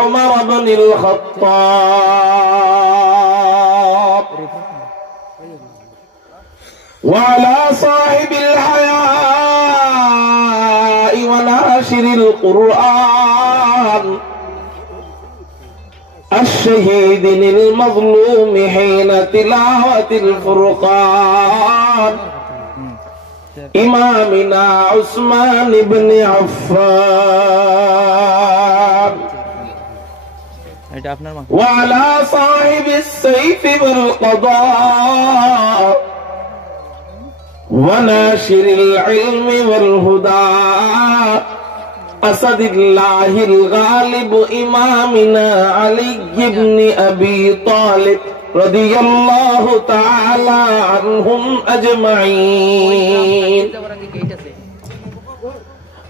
عمر بن الخطاب وعلى صاحب الحياء وناشر القرآن الشهيد المظلوم حين تلاوة الفرقان إمامنا عثمان بن عفان وعلى صاحب السيف والقضاء وناشر العلم والهدى أسد الله الغالب إمامنا علي بن أبي طالب رضي الله تعالى عنهم أجمعين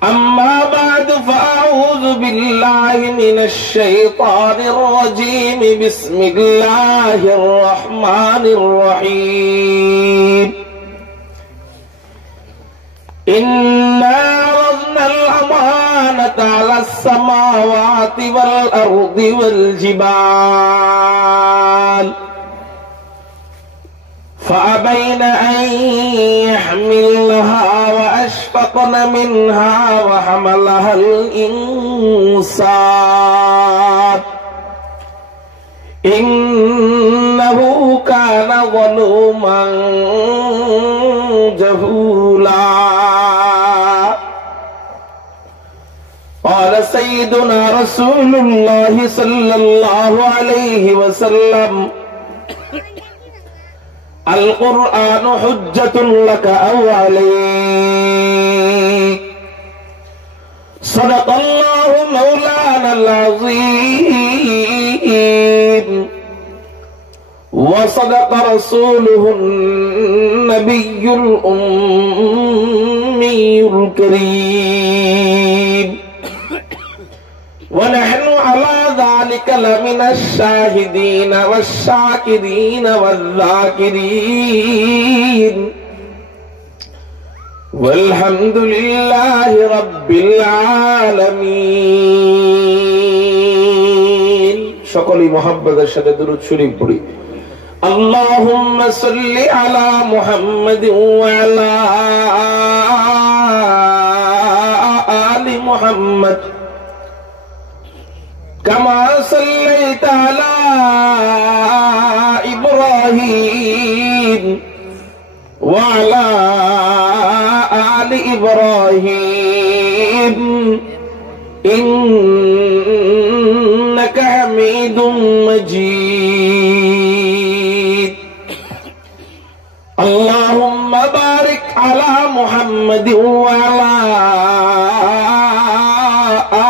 أما بعد فأعوذ بالله من الشيطان الرجيم بسم الله الرحمن الرحيم إنا عرضنا الأمانة على السماوات والأرض والجبال فأبين أن يحملنها وأشفقن منها وحملها الإنسان إنه كان ظلوما جهولا. قال سيدنا رسول الله صلى الله عليه وسلم القرآن حجة لك أو عليك. صدق الله مولانا العظيم وصدق رسوله النبي الأمي الكريم ونحن على ذلك لمن الشاهدين والشاكرين والذاكرين والحمد لله رب العالمين. সকলেই মুহাব্বতের সাথে দুরূদ শরীফ পড়ি। اللهم صل على محمد وعلى آل محمد كما صليت على إبراهيم وعلى آل إبراهيم إنك حميد مجيد. اللهم بارك على محمد وعلى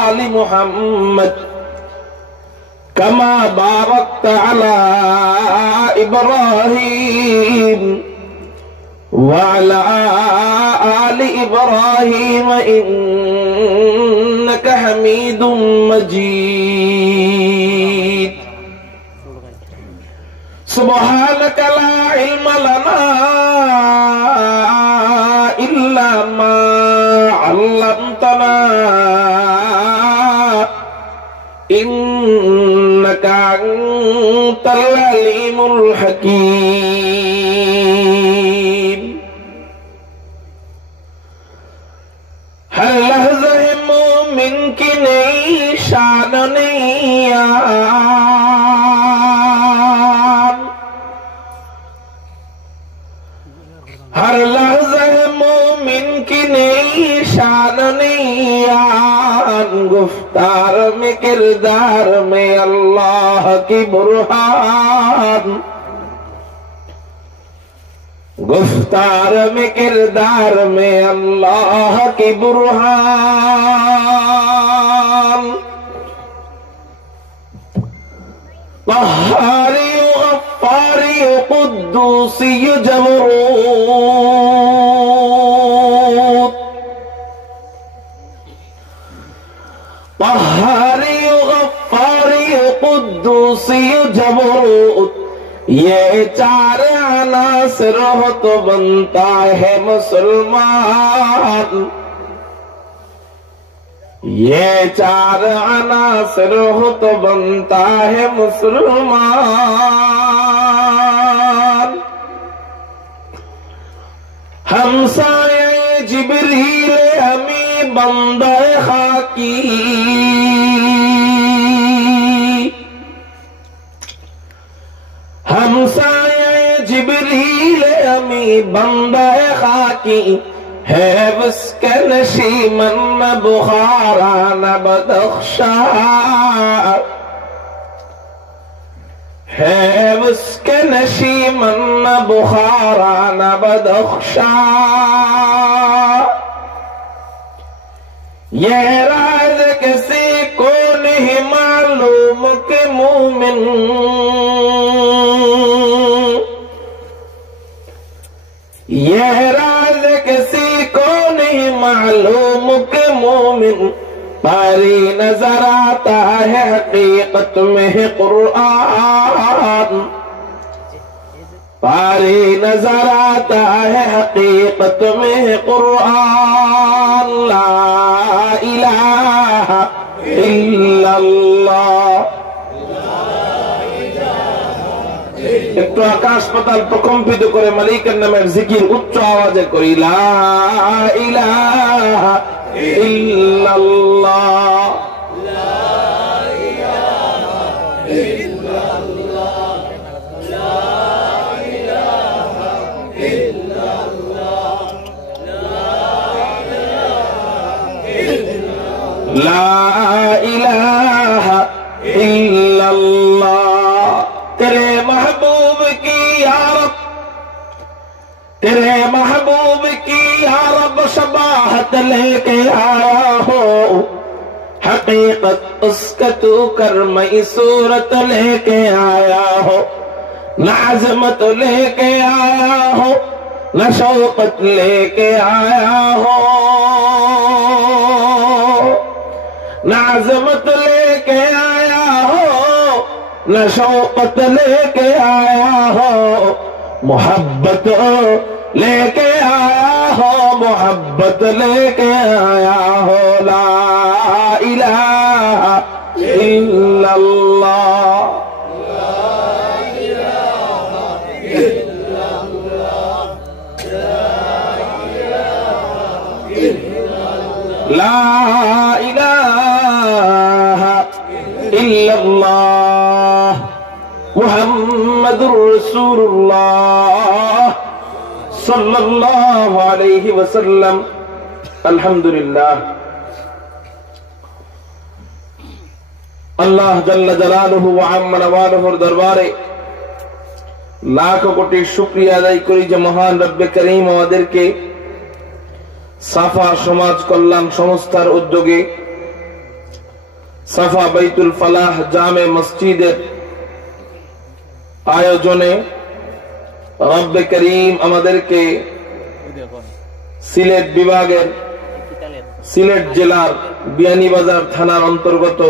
آل محمد كما باركت على إبراهيم وعلى آل إبراهيم إنك حميد مجيد. سبحانك لا علم لنا إلا ما علمتنا إنك أنت العليم الحكيم. हर लहज़े मोमिन की नई शान नैयान, हर लहज़े मोमिन की नई शान नैयान, गुफ्तार में किरदार में अल्लाह की बुरहान, गुफ्तार में किरदार में अल्लाह की बुरहान। क़हारी गफ़्फ़ारी क़ुद्दूसी जबरूत, क़हारी गफ़्फ़ारी क़ुद्दूसी जबरूत, ये चार अनासर हो तो बनता है मुसलमान। ये चार अनासर हो तो बनता है मुसलमान। हमसाए जिब्रील अमी बंदा खाकी, हमसाए जिब्रील अमी बंदा खाकी, है उसके नशीमन न बुखारा न बदख्शा, है उसके नशीमन न बुखारा न बदख्शा। यह राज किसी को नहीं मालूम के मोमिन, यह राज किसी को नहीं मालूम के मोमिन, पारी नजर आता है हकीकत में है कुरान, पारी नजर आता है हकीकत में है कुरान। ला इलाहा इल्लल्लाह। একটু আকাশ পাতাল প্রকম্পিত করে মালিকের নামের জিকির উচ্চ আওয়াজে করি, লা ইলাহা ইল্লাল্লাহ, লা ইলাহা ইল্লাল্লাহ, লা ইলাহা ইল্লাল্লাহ, লা ইলাহা ইল্লাল্লাহ। तेरे महबूब की यारब, तेरे महबूब की यारब शबाहत लेके आया हो, हकीकत उसका तू करमई सूरत लेके आया हो, न अज़मत लेके आया हो न शौकत लेके आया हो, न अज़मत लेके आया हो न शौकत लेके आया हो, मोहब्बत लेके आया हो, मोहब्बत लेके आया हो। ला इलाहा इल्लल्लाह, ला इलाहा इल्लल्लाह, ला इलाहा इल्लल्लाह, मुहम्मदुर रसूलुल्लाह सल्लल्लाहु अलैहि वसल्लम। अल्हम्दुलिल्लाह, আল্লাহ জাল্লা জালালুহু ওয়া আম্মা নওয়ালুহুর দরবারে লাখ কোটি শুকরিয়া আদায় করি যে মহান রব্বে করিম আমাদেরকে সাফা সমাজ কল্যাণ সংস্থার উদ্যোগে সাফা বাইতুল ফালাহ জামে মসজিদের আয়োজনে রব্বে করিম আমাদেরকে সিলেট বিভাগের সিলেট জেলার বিয়ানীবাজার থানার অন্তর্গত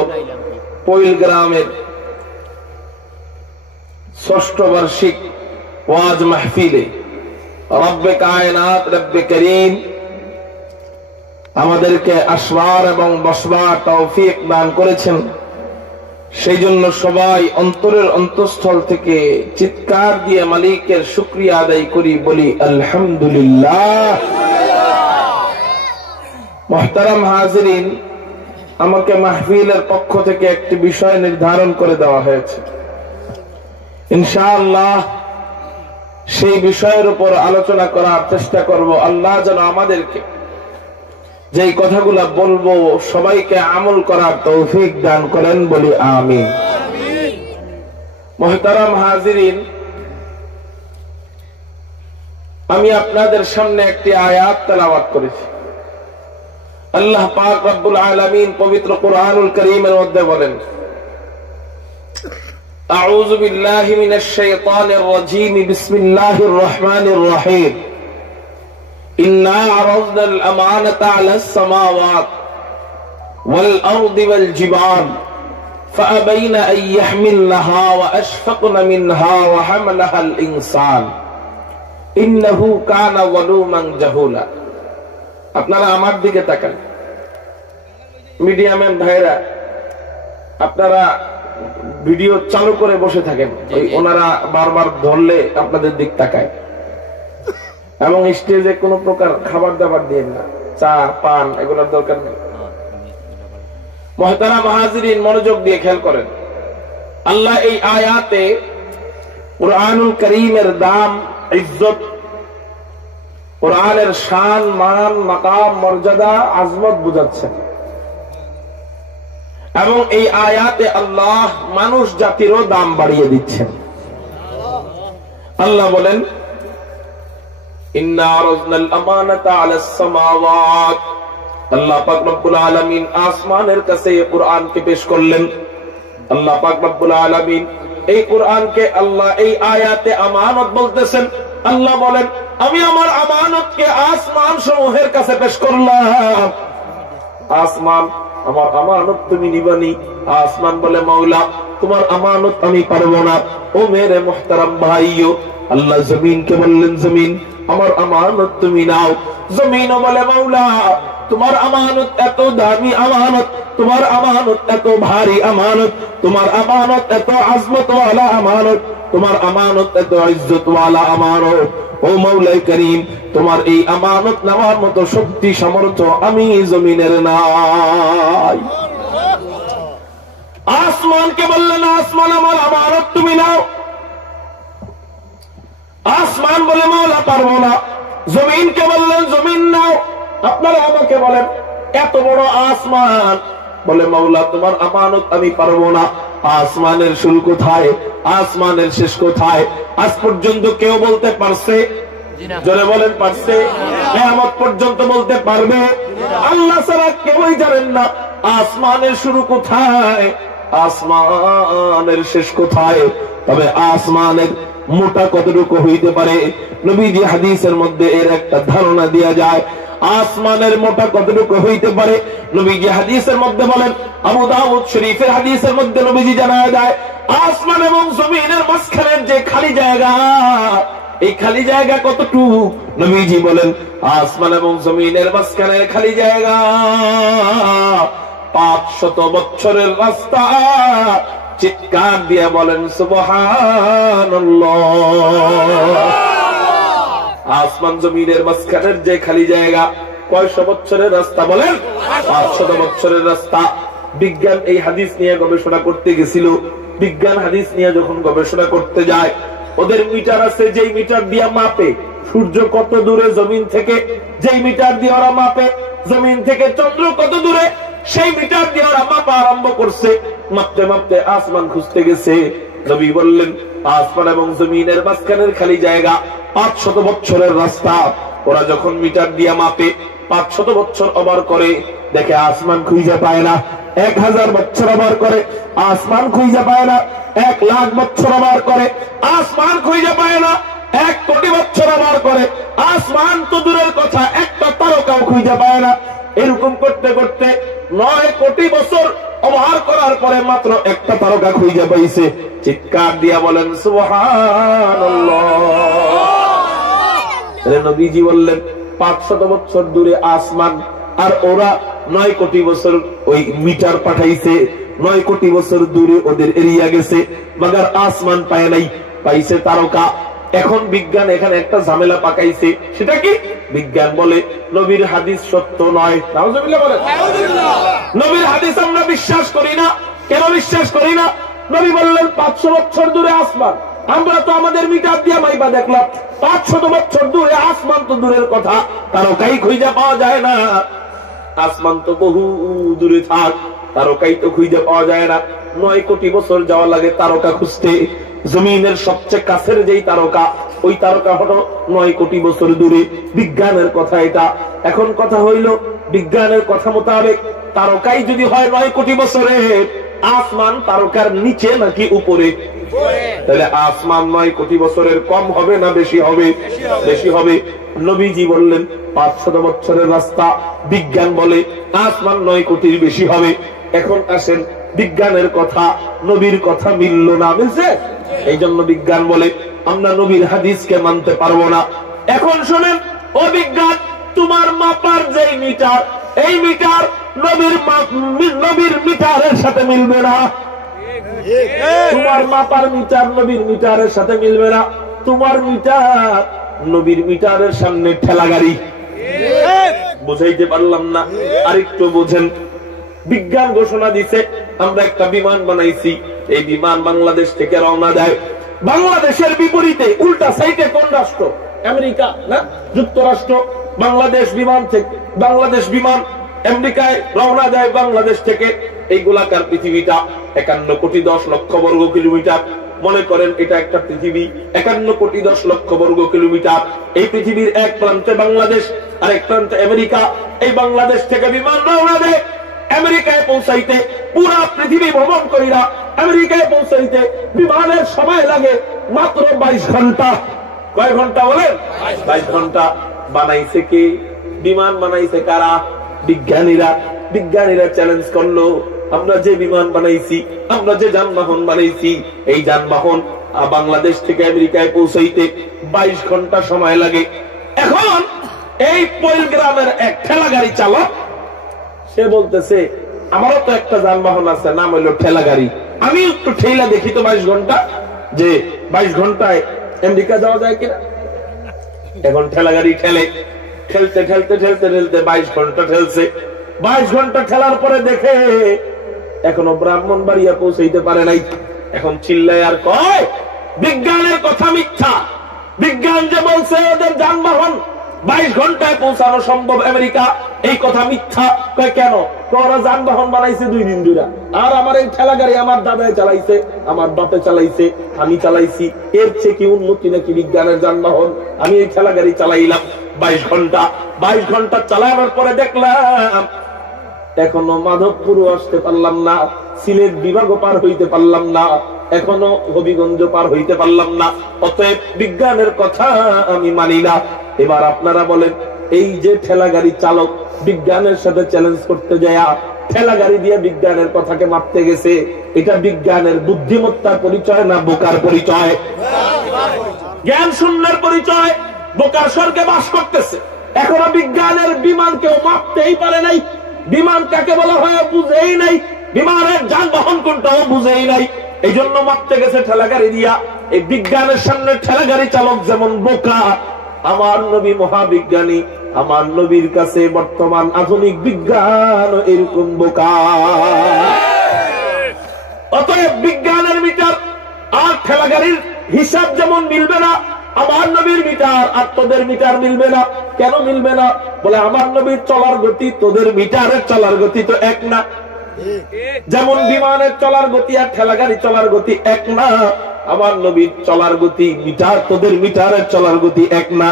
পৈল গ্রামের ৬ষ্ঠ বার্ষিক ওয়াজ মাহফিলে রব্বে কায়নাত রব্বে করিম আমাদেরকে আসবার এবং বসবার তৌফিক দান করেছেন। সেই জন্য সবাই অন্তরের অন্তঃস্থল থেকে চিৎকার দিয়ে মালিকের শুকরিয়া আদায় করি, বলি আলহামদুলিল্লাহ। মুহতারাম হাজিরিন, আমাকে মাহফিলের পক্ষ থেকে একটি বিষয় নির্ধারণ করে দেওয়া হয়েছে। ইনশাআল্লাহ সেই বিষয়ের উপর আলোচনা করার চেষ্টা করব। আল্লাহ যেন আমাদেরকে যেই কথাগুলা বলবো সবাইকে আমল করার তৌফিক দান করেন, বলি আমিন। মুহতারাম হাজিরিন, আমি আপনাদের সামনে একটি আয়াত তেলাওয়াত করেছি। আল্লাহ পাক রব্বুল আলামিন পবিত্র কুরআনুল কারীমের মধ্যে বলেন, আউযু বিল্লাহি মিনাশ শাইতানির রাজীম, বিসমিল্লাহির রহমানির রহিম। ইন্না আরাযনাল আমানাতা আলাস সামাওয়াত ওয়াল আরদি ওয়াল জিবাল ফাআবাইনা আন ইয়াহমিলনাহা ওয়া আশফাকনা মিনহা ওয়া হামালাহাল ইনসান ইন্নাহু কানা যালুমান জাহুলা। আপনারা আমার দিকে তাকান। মিডিয়াম্যান ভাইরা আপনারা ভিডিও চালু করে বসে থাকেন, ওই ওনারা বারবার ধরলে আপনাদের দিক তাকায়। এবং স্টেজে কোনো প্রকার খাবার দাবার দিয়ে না, চা পান এগুলোর দরকার নেই। মুহতারাম হাজিরিন, মনোযোগ দিয়ে খেয়াল করেন। আল্লাহ এই আয়াতে কুরআনুল কারীমের দাম, ইজ্জত, কুরআনের শান, মান, মাকাম, মর্যাদা, আজমত বুঝাচ্ছেন। এবং এই আয়াতে আল্লাহ মানুষ জাতিরও দাম বাড়িয়ে দিচ্ছেন। আল্লাহ বলেন, ইন্না আরাজনাল আমানাতা আলাস সামাওয়াত। আল্লাহ পাক রব্বুল আলামিন আসমানের কাছে এই কুরআনকে পেশ করলেন। আল্লাহ পাক রব্বুল আলামিন এই কুরআনকে আল্লাহ এই আয়াতে আমানত বলতেছেন। আল্লাহ বলেন, আমি আমার আমানতকে আসমান সমূহের কাছে পেশ করলাম। আসমান, আমার আমানত তুমি নিবানি। আসমান বলে, মাওলা তোমার আমানত আমি পারবো না। ও মেরে মুহতারাম ভাইও, আল্লাহ জমিনকে বললেন, জমিন আমার আমানত তুমি নাও। জমিনও বলে, মাওলা তোমার আমানত এত দামি আমানত, তোমার আমানত এত ভারী আমানত, তোমার আমানত এত আজমত ওয়ালা আমানত, তোমার আমানত এত ইজ্জত ওয়ালা আমানত। ও মাওলাই করিম, তোমার এই আমানত নেওয়ার মতো শক্তি সামর্থ্য আমি জমিনের নাই। আসমানকে বললেন, আসমান আমার আমানত তুমি নাও। আসমান বলে, মাওলা পারবো না। জমিনকে বললেন, জমিন নাও। আপনারা আমাকে বলেন, এত বড় আসমান, বলে মাওলা তোমার আমানত আমি পারবো না। আসমানের শুরু কোথায়, আসমানের শেষ কোথায় আজ পর্যন্ত কেউ বলতে পারছে? জোরে বলেন, পারছে? কিয়ামত পর্যন্ত বলতে পারবে? আল্লাহ ছাড়া কেউই জানেন না আসমানের শুরু কোথায়, আসমানের শেষ কোথায়। তবে আসমানের মোটা কতটুকু হইতে পারে, নবীজি হাদিসের মধ্যে এর একটা ধারণা দেয়া যায়। আসমানের মোটা কতটুকু হইতে পারে নবীজি হাদিসের মধ্যে বলেন। আবু দাউদ শরীফের হাদিসের মধ্যে নবীজি জানায় যায়, আসমান এবং জমিনের মাঝখানের যে খালি জায়গা, এই খালি জায়গা কতটুকু? নবীজি বলেন, আসমান এবং জমিনের মাঝখানের খালি জায়গা 500 বছরের রাস্তা। চিৎকার দিয়ে বলেন সুবহানাল্লাহ। আসমান জমিনের মাঝখানের যে খালি জায়গা কয়শো বছরের রাস্তা? বলেন 500 বছরের রাস্তা। বিজ্ঞান এই হাদিস নিয়ে গবেষণা করতে গেছিল। বিজ্ঞান হাদিস নিয়ে যখন গবেষণা করতে যায়, ওদের মিটার আছে, যেই মিটার দিয়ে মাপে সূর্য কত দূরে জমিন থেকে, যেই মিটার দিয়ে ওরা মাপে জমিন থেকে চন্দ্র কত দূরে, সেই মিটার দিয়ে ওরা মাপা আরম্ভ করছে। মাপতে মাপতে আসমান খুঁজতে গেছে। নবী বললেন, আসমান এবং জমিনের মাঝখানের খালি জায়গা 500 বছরের রাস্তা। ওরা যখন মিটার দিয়ে মাপে 500 বছর ওভার করে, দেখে আসমান খুঁজে পায় না। 1000 বছর ওভার করে, আসমান খুঁজে পায় না। 1,00,000 বছর ওভার করে, আসমান খুঁজে পায় না। 1 কোটি বছর ওভার করে, আসমান তো দূরের কথা, একটা তারকাও খুঁজে পায় না। এরকম করতে করতে 9 কোটি বছর ওভার করার পরে মাত্র একটা তারকা খুঁজে পাইছে। চিৎকার দিয়া বলেন সুবহানাল্লাহ। নবীজি বললেন 500 বছর দূরে আসমান, আর ওরা 9 কোটি বছর ওই মিটার পাঠাইছে। 9 কোটি বছর দূরে ওদের এরিয়া গেছে, মাগার আসমান পায় নাই, পাইছে তারকা। এখন বিজ্ঞান এখানে একটা ঝামেলা পাকাইছে। সেটা কি? বিজ্ঞান বলে নবীর হাদিস সত্য নয়। নাউজুবিল্লাহ বলেন। নবীর হাদিস আমরা বিশ্বাস করি না। কেন বিশ্বাস করি না? নবী বললেন 500 বছর দূরে আসমান, আমরা তো আমাদের মিটার দিয়ে মাইবা দেখলাম 500 বছর দূরে। আসমান তো দূরের কথা, তারকাই খুঁজে পাওয়া যায় না। আসমান তো বহু দূরে থাক, তারকাই তো খুঁজে পাওয়া যায় না। 9 কোটি বছর যাওয়া লাগে তারকা খুঁজতে। জমিনের সবচেয়ে কাছের যেই তারকা, ওই তারকা হলো 9 কোটি বছর দূরে। বিজ্ঞানের কথা এটা। এখন কথা হইল, বিজ্ঞানের কথা মোতাবেক তারকাই যদি হয় 9 কোটি বছরে, আসমান তারকার নিচে নাকি উপরে? তাহলে আসমান 9 কোটি বছরের কম হবে না বেশি হবে? বেশি হবে। নবীজি বললেন 500 বছরের রাস্তা, বিজ্ঞান বলে আসমান 9 কোটির বেশি হবে। এখন আসেন, বিজ্ঞানের কথা নবীর কথা মিলল না, মিলছে? এই জন্য বিজ্ঞান বলে আমরা নবীর হাদিসকে মানতে পারবো না। এখন শোনেন, ও বিজ্ঞান, তোমার মাপার যেই মিটার, এই মিটার নবীর মিটারের সাথে মিলবে না। তোমার মাপার মিটার নবীর মিটারের সাথে মিলবে না। তোমার মিটার নবীর মিটারের সামনে ঠেলা গাড়ি। বুঝাইতে পারলাম না? আরেকটু বোঝেন। বিজ্ঞান ঘোষণা দিছে আমরা একটা বিমান বানাইছি, এই বিমান বাংলাদেশ থেকে রওনা দেয়। বাংলাদেশের বিপরীতে উল্টা সাইডে কোন রাষ্ট্র? আমেরিকা না যুক্তরাষ্ট্র। বাংলাদেশ বিমান আমেরিকায় রওনা দেয় বাংলাদেশ থেকে। এই গোলাকার পৃথিবীটা 51 কোটি 10 লক্ষ বর্গ কিলোমিটার। মনে করেন এটা একটা পৃথিবী, 51 কোটি 10 লক্ষ বর্গ কিলোমিটার। এই পৃথিবীর এক প্রান্তে বাংলাদেশ আর এক প্রান্তে আমেরিকা। এই বাংলাদেশ থেকে বিমান রওনা দেয় আমেরিকায় পৌঁছাইতে। পুরা পৃথিবী ভ্রমণ কইরা আমেরিকায় পৌঁছাইতে বিমানের সময় লাগে মাত্র 22 ঘন্টা। কয় ঘন্টা বলেন? 22 ঘন্টা। বানাইছে কি? বিমান বানাইছে কারা? বিজ্ঞানীরা। বিজ্ঞানীরা চ্যালেঞ্জ করলো, আমরা যে বিমান বানাইছি, আমরা যে যানবাহন বানাইছি, এই যানবাহন বাংলাদেশ থেকে আমেরিকায় পৌঁছাইতে 22 ঘন্টা সময় লাগে। এখন এই পৈল গ্রামের এক ঠেলা গাড়ি চালক সে বলতেছে, আমারও তো একটা যানবাহন আছে, নাম হইলো ঠেলা গাড়ি, আমি একটু ঠেলা দেখি তো 22 ঘন্টা, যে 22 ঘন্টায় আমেরিকা যাওয়া যায় কিনা। এখন ঠেলা গাড়ি ঠেলতে 22 ঘন্টা ঠেলছে। 22 ঘন্টা ঠেলার পরে দেখে এখনো ব্রাহ্মণবাড়িয়া পৌঁছাইতে পারে নাই। এখন চিল্লায় আর কয়, বিজ্ঞানের কথা মিথ্যা। বিজ্ঞান যে বলছে ওদের যানবাহন 22 ঘন্টায় পৌঁছানো সম্ভব আমেরিকা, এই কথা মিথ্যা। কয় কেন? ওরা যানবাহন বানাইছে 2 দিন ধরে, আর আমার এই ঠেলা গাড়ি আমার দাদায় চালাইছে, আমার বাপে চালাইছে, আমি চালাইছি, এর চেয়ে কি উন্নতি নাকি বিজ্ঞানের যানবাহন? আমি এই ঠেলা গাড়ি চালাইলাম 22 ঘন্টা। 22 ঘন্টা চালানোর পরে দেখলাম এখনো মাধবপুরও আসতে পারলাম না, সিলেট বিভাগও পার হইতে পারলাম না, এখনো হবিগঞ্জ পার হইতে পারলাম না। অতএব বিজ্ঞানের কথা আমি মানি না। এবার আপনারা বলেন, এই যে ঠেলা গাড়ি চালক বিজ্ঞানের সাথে চ্যালেঞ্জ করতে যায়, ঠেলা গাড়ি দিয়ে বিজ্ঞানের কথাকে মাপতে গেছে, এটা বিজ্ঞানের বুদ্ধিমত্তার পরিচয় না বোকার পরিচয়? জ্ঞান শূন্যের পরিচয়। বোকার স্বর্গে বাস করতেছে। এখনো বিজ্ঞানের বিমান কেউ মাপতেই পারে নাই। বিমান কাকে বলা হয় বুঝেই নাই, বিমানের যানবাহন কোনটাও বুঝেই নাই। এই জন্য মাপতে গেছে ঠেলা গাড়ি দিয়া। এই বিজ্ঞানের সামনে ঠেলা গাড়ি চালক যেমন বোকা, আমার নবী মহাবিজ্ঞানী, আমার নবীর কাছে বর্তমান আধুনিক বিজ্ঞান এরকম বোকা। অতএব বিজ্ঞানের মিটার আর ঠেলা গাড়ির হিসাব যেমন মিলবে না, আমার নবীর মিটার আর তোদের মিটার মিলবে না। কেন মিলবে না? বলে আমার নবীর চলার গতি তোদের মিটারের চলার গতি তো এক না। যেমন বিমানের চলার গতি আর ঠেলা গাড়ি চলার গতি এক না, আমার নবীর চলার গতি মিটার তোদের মিটারের চলার গতি এক না।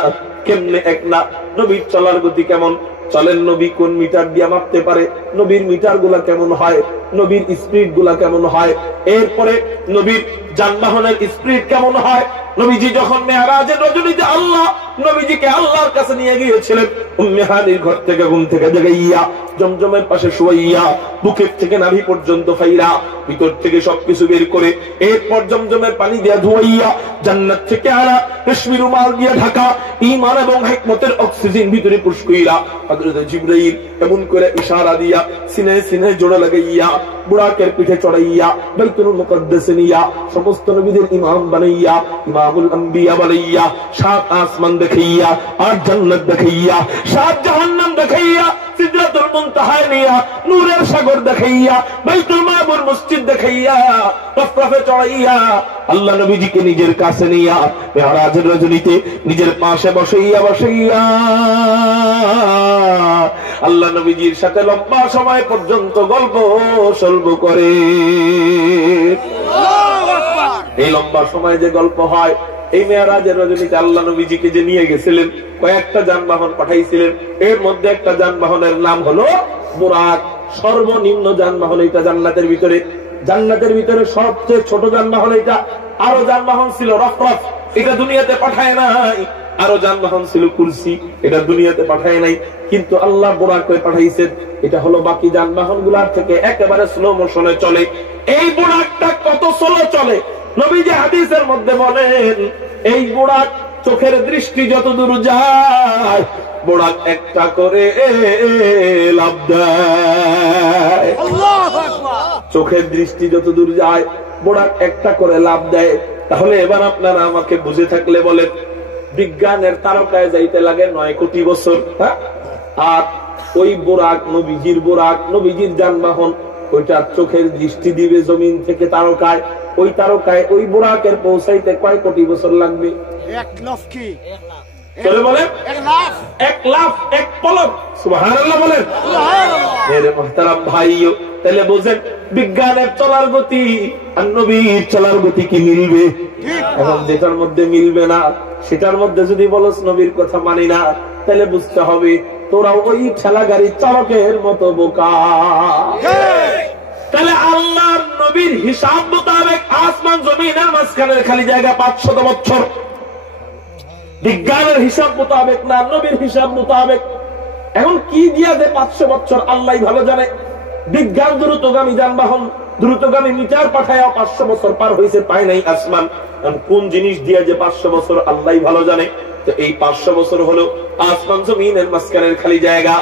কেমনে এক না? নবীর চলার গতি কেমন? চলেন নবী কোন মিটার দিয়ে মাপতে পারে, নবীর মিটার গুলা কেমন হয়, নবীর স্পিড গুলা কেমন হয়, এরপরে নবীর যানবাহনের স্পিড কেমন হয়। নবীজি যখন মেরাজের রজনীতে আল্লাহ নবীজিকে আল্লাহর কাছে নিয়ে গিয়েছিলেন, উম্মে হানির ঘর থেকে ঘুম থেকে জাগাইয়া জমজমের পাশে শুয়াইয়া বুকের থেকে নাভি পর্যন্ত ফাইরা ভিতর থেকে সবকিছু বের করে এরপর জমজমের পানি দিয়ে ধুয়াইয়া জান্নাত থেকে আনা রেশমি রুমাল দিয়ে ঢাকা ঈমান এবং হিকমতের অক্সিজেন ভিতরে পুশ কইরা হযরত জিবরাইল এমন করে ইশারা দিয়া সিনায় সিনায় জোড়া লাগাইয়া বুড়াকের পিঠে চড়াইয়া বাইতুল মুকদ্দাসে নিয়া সমস্ত নবীদের ইমাম বানাইয়া ইমামুল আম্বিয়া বানাইয়া 7 আসমান দেখাইয়া 8 জান্নাত দেখাইয়া 7 জাহান্নাম দেখাইয়া সিদরাতুল মুনতাহা নিয়া নূরের সাগর দেখাইয়া বাইতুল মামুর মসজিদ দেখাইয়া রফরফে চড়াইয়া আল্লাহ নবীজিকে নিজের কাছে নিয়া মেরাজের রজনীতে নিজের পাশে বসাইয়া আল্লাহ নবীজির সাথে লম্বা সময় পর্যন্ত গল্প সল্প করে। এই লম্বা সময় যে গল্প হয়, এই মেরাজের রজনীতে আল্লাহ নবীজিকে যে নিয়ে গেছিলেন কয়েকটা যানবাহন পাঠাইছিলেন, এর মধ্যে একটা যানবাহনের নাম হলো বুরাক। সর্বনিম্ন যানবাহন এটা জান্নাতের ভিতরে। জান্নাতের ভিতরে সবচেয়ে ছোট যানবাহন এটা। আরো যানবাহন ছিল রফরফ, এটা দুনিয়াতে পাঠায় নাই। আরো যানবাহন ছিল কুরসি, এটা দুনিয়াতে পাঠায় নাই। কিন্তু আল্লাহ বুরাক করে পাঠাইছেন। এটা হলো বাকি যানবাহন গুলার থেকে একেবারে স্লো মোশনে চলে। এই বুরাকটা কত স্লো চলে, নবীজি হাদিসের মধ্যে বলেন এই বুরাক চোখের দৃষ্টি যত দূর যায় বোরাক একটা করে লাভ দেয়। চোখের দৃষ্টি যত দূর যায় বোরাক একটা করে লাভ দেয়। তাহলে এবার আপনারা আমাকে বুঝে থাকলে বলেন, বিজ্ঞানের তারকায় যাইতে লাগে 9 কোটি বছর, আর ওই বোরাক নবীজির যানবাহন, ওইটা চোখের দৃষ্টি দিবে জমিন থেকে তারকায়, ওই তারকায় ওই বোরাকের পৌঁছাইতে কয় কোটি বছর লাগবে? 1 লাখ কি? চলে বলেন 1 লাখ 1 পলক। সুবহানাল্লাহ বলেন। মেরে মুহতারাম ভাইও, তাহলে বোঝেন বিজ্ঞানের চলার গতি আর নবীর চলার গতি কি মিলবে? এখন যেটার মধ্যে মিলবে না সেটার মধ্যে যদি বলস নবীর কথা মানি না, তাহলে বুঝতে হবে তোরা ওই ঠেলা গাড়ির চালকের মতো বোকা। তাহলে আল্লাহর নবীর হিসাব মোতাবেক আসমান জমিনের মাঝখানের খালি জায়গা 500 বছর, বিজ্ঞানের হিসাব মোতাবেক না, নবীর হিসাব মোতাবেক। এখন কি দিয়া যে 500 বছর আল্লাহ ভালো জানে। বিজ্ঞান দ্রুতগামী যানবাহন, দ্রুতগামী মিটার পাঠায় 500 বছর পার হয়েছে, পায় নাই আসমান। কোন জিনিস দিয়া যে 500 বছর আল্লাহ ভালো জানে। তো এই 500 বছর হলো আসমান জমিনের মাঝখানের খালি জায়গা।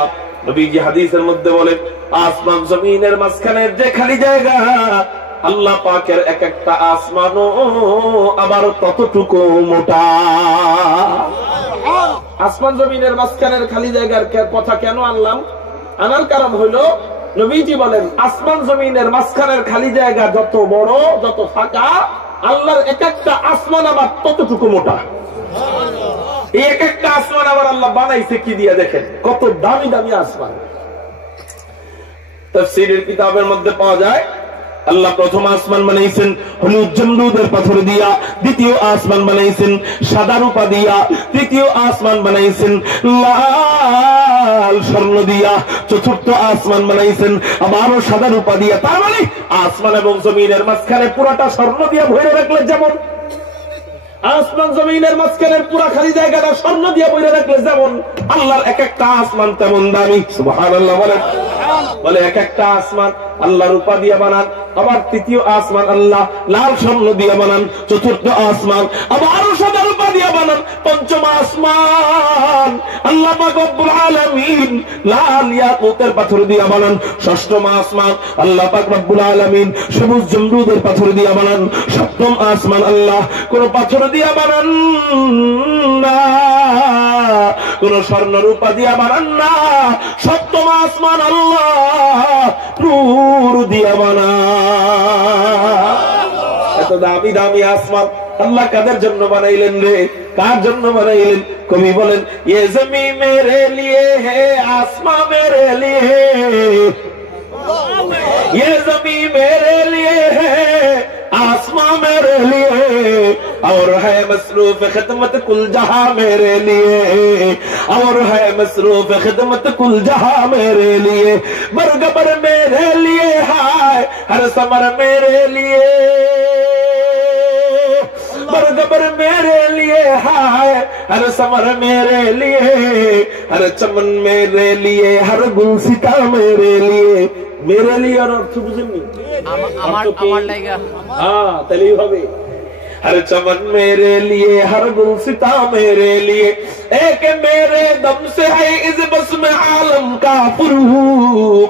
নবীজি হাদিসের মধ্যে বলেন, আসমান জমিনের মাঝখানের যে খালি জায়গা, আল্লাহ পাকের এক একটা আসমানও আবার ততটুকু মোটা। আসমান জমিনের মাঝখানের খালি জায়গার কথা কেন আনলাম? আনার কারণ হইল, নবীজি বলেন আসমান জমিনের মাঝখানের খালি জায়গা যত বড়, যত ফাঁকা, আল্লাহর এক একটা আসমান আবার ততটুকু মোটা। এই এক একটা আসমান আবার আল্লাহ বানাইছে কি দিয়া, দেখেন কত দামি দামি আসমান। তাফসীরের কিতাবের মধ্যে পাওয়া যায়, আল্লাহ প্রথম আসমান বানাইছেন হলুদ জমরুদের পাথর দিয়া, দ্বিতীয় আসমান বানাইছেন সাদা রূপা দিয়া, তৃতীয় আসমান বানাইছেন লাল স্বর্ণ দিয়া, চতুর্থ আসমান বানাইছেন আবারও সাদা রূপা দিয়া। তার মানে আসমান এবং জমিনের মাঝখানে পুরাটা স্বর্ণ দিয়া ভরে রাখলে যেমন, আসমান জমিনের মাঝখানের পুরা খালি জায়গাটা স্বর্ণ দিয়া ভরে রাখলে যেমন, আল্লাহর এক একটা আসমান তেমন দামি। সুবহানাল্লাহ বলেন। বলে এক একটা আসমান আল্লাহ রূপা দিয়া বানান, আবার তৃতীয় আসমান আল্লাহ লাল স্বর্ণ দিয়া বানান, চতুর্থ আসমান আবারও সাদা রূপা দিয়া বানান, পঞ্চম আসমান আল্লাহ পাক রব্বুল আলামিন লাল ইয়াকুতের পাথর দিয়া বানান, ষষ্ঠম আসমান আল্লাহ পাক রব্বুল আলামিন সবুজ জমরুদের পাথর দিয়া বানান, সপ্তম আসমান আল্লাহ কোন পাথর দিয়া বানান না, কোন স্বর্ণ রূপা দিয়া বানান না, সপ্তম আসমান আল্লাহ নূর দিয়া বানান। এত দামি দামি আসমান আল্লাহ কাদের জন্য বানাইলেন রে? কার জন্য বানাইলেন? কবি বলেন, ये ज़मीं मेरे लिए है, आसमां मेरे लिए है, ये ज़मीं मेरे लिए है, आसमां मेरे लिए, और है मसरूफ खिदमत कुल जहां मेरे लिए, और है मसरूफ खिदमत कुल जहां मेरे लिए, बरगबर मेरे लिए है, हर समर मेरे लिए, बरगबर मेरे लिए है, हर समर मेरे लिए, हर चमन मेरे लिए, हर गुलसिता मेरे लिए। मेरे लिए और अर्थ बुझेनনি? আমার লাগা। হ্যাঁ, তাহলেই হবে। हर चमन मेरे लिए, हर गुलसिता मेरे लिए, एक मेरे दम से है इस बस में आलम का फरूक,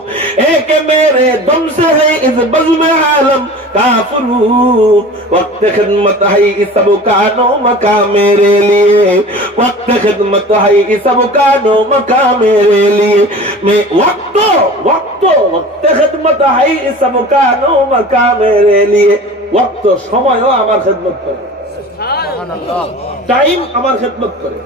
एक मेरे दम से है इस बस में आलम का फरूक, वक्त खिदमत है इस सब का नो मका मेरे लिए, वक्त खिदमत है इस सब का नो मका मेरे लिए, मैं वक्त खिदमत है इस सब का नो मका मेरे लिए, वक्त समय আমার খিদমত করে, टाइम আমার খিদমত করে।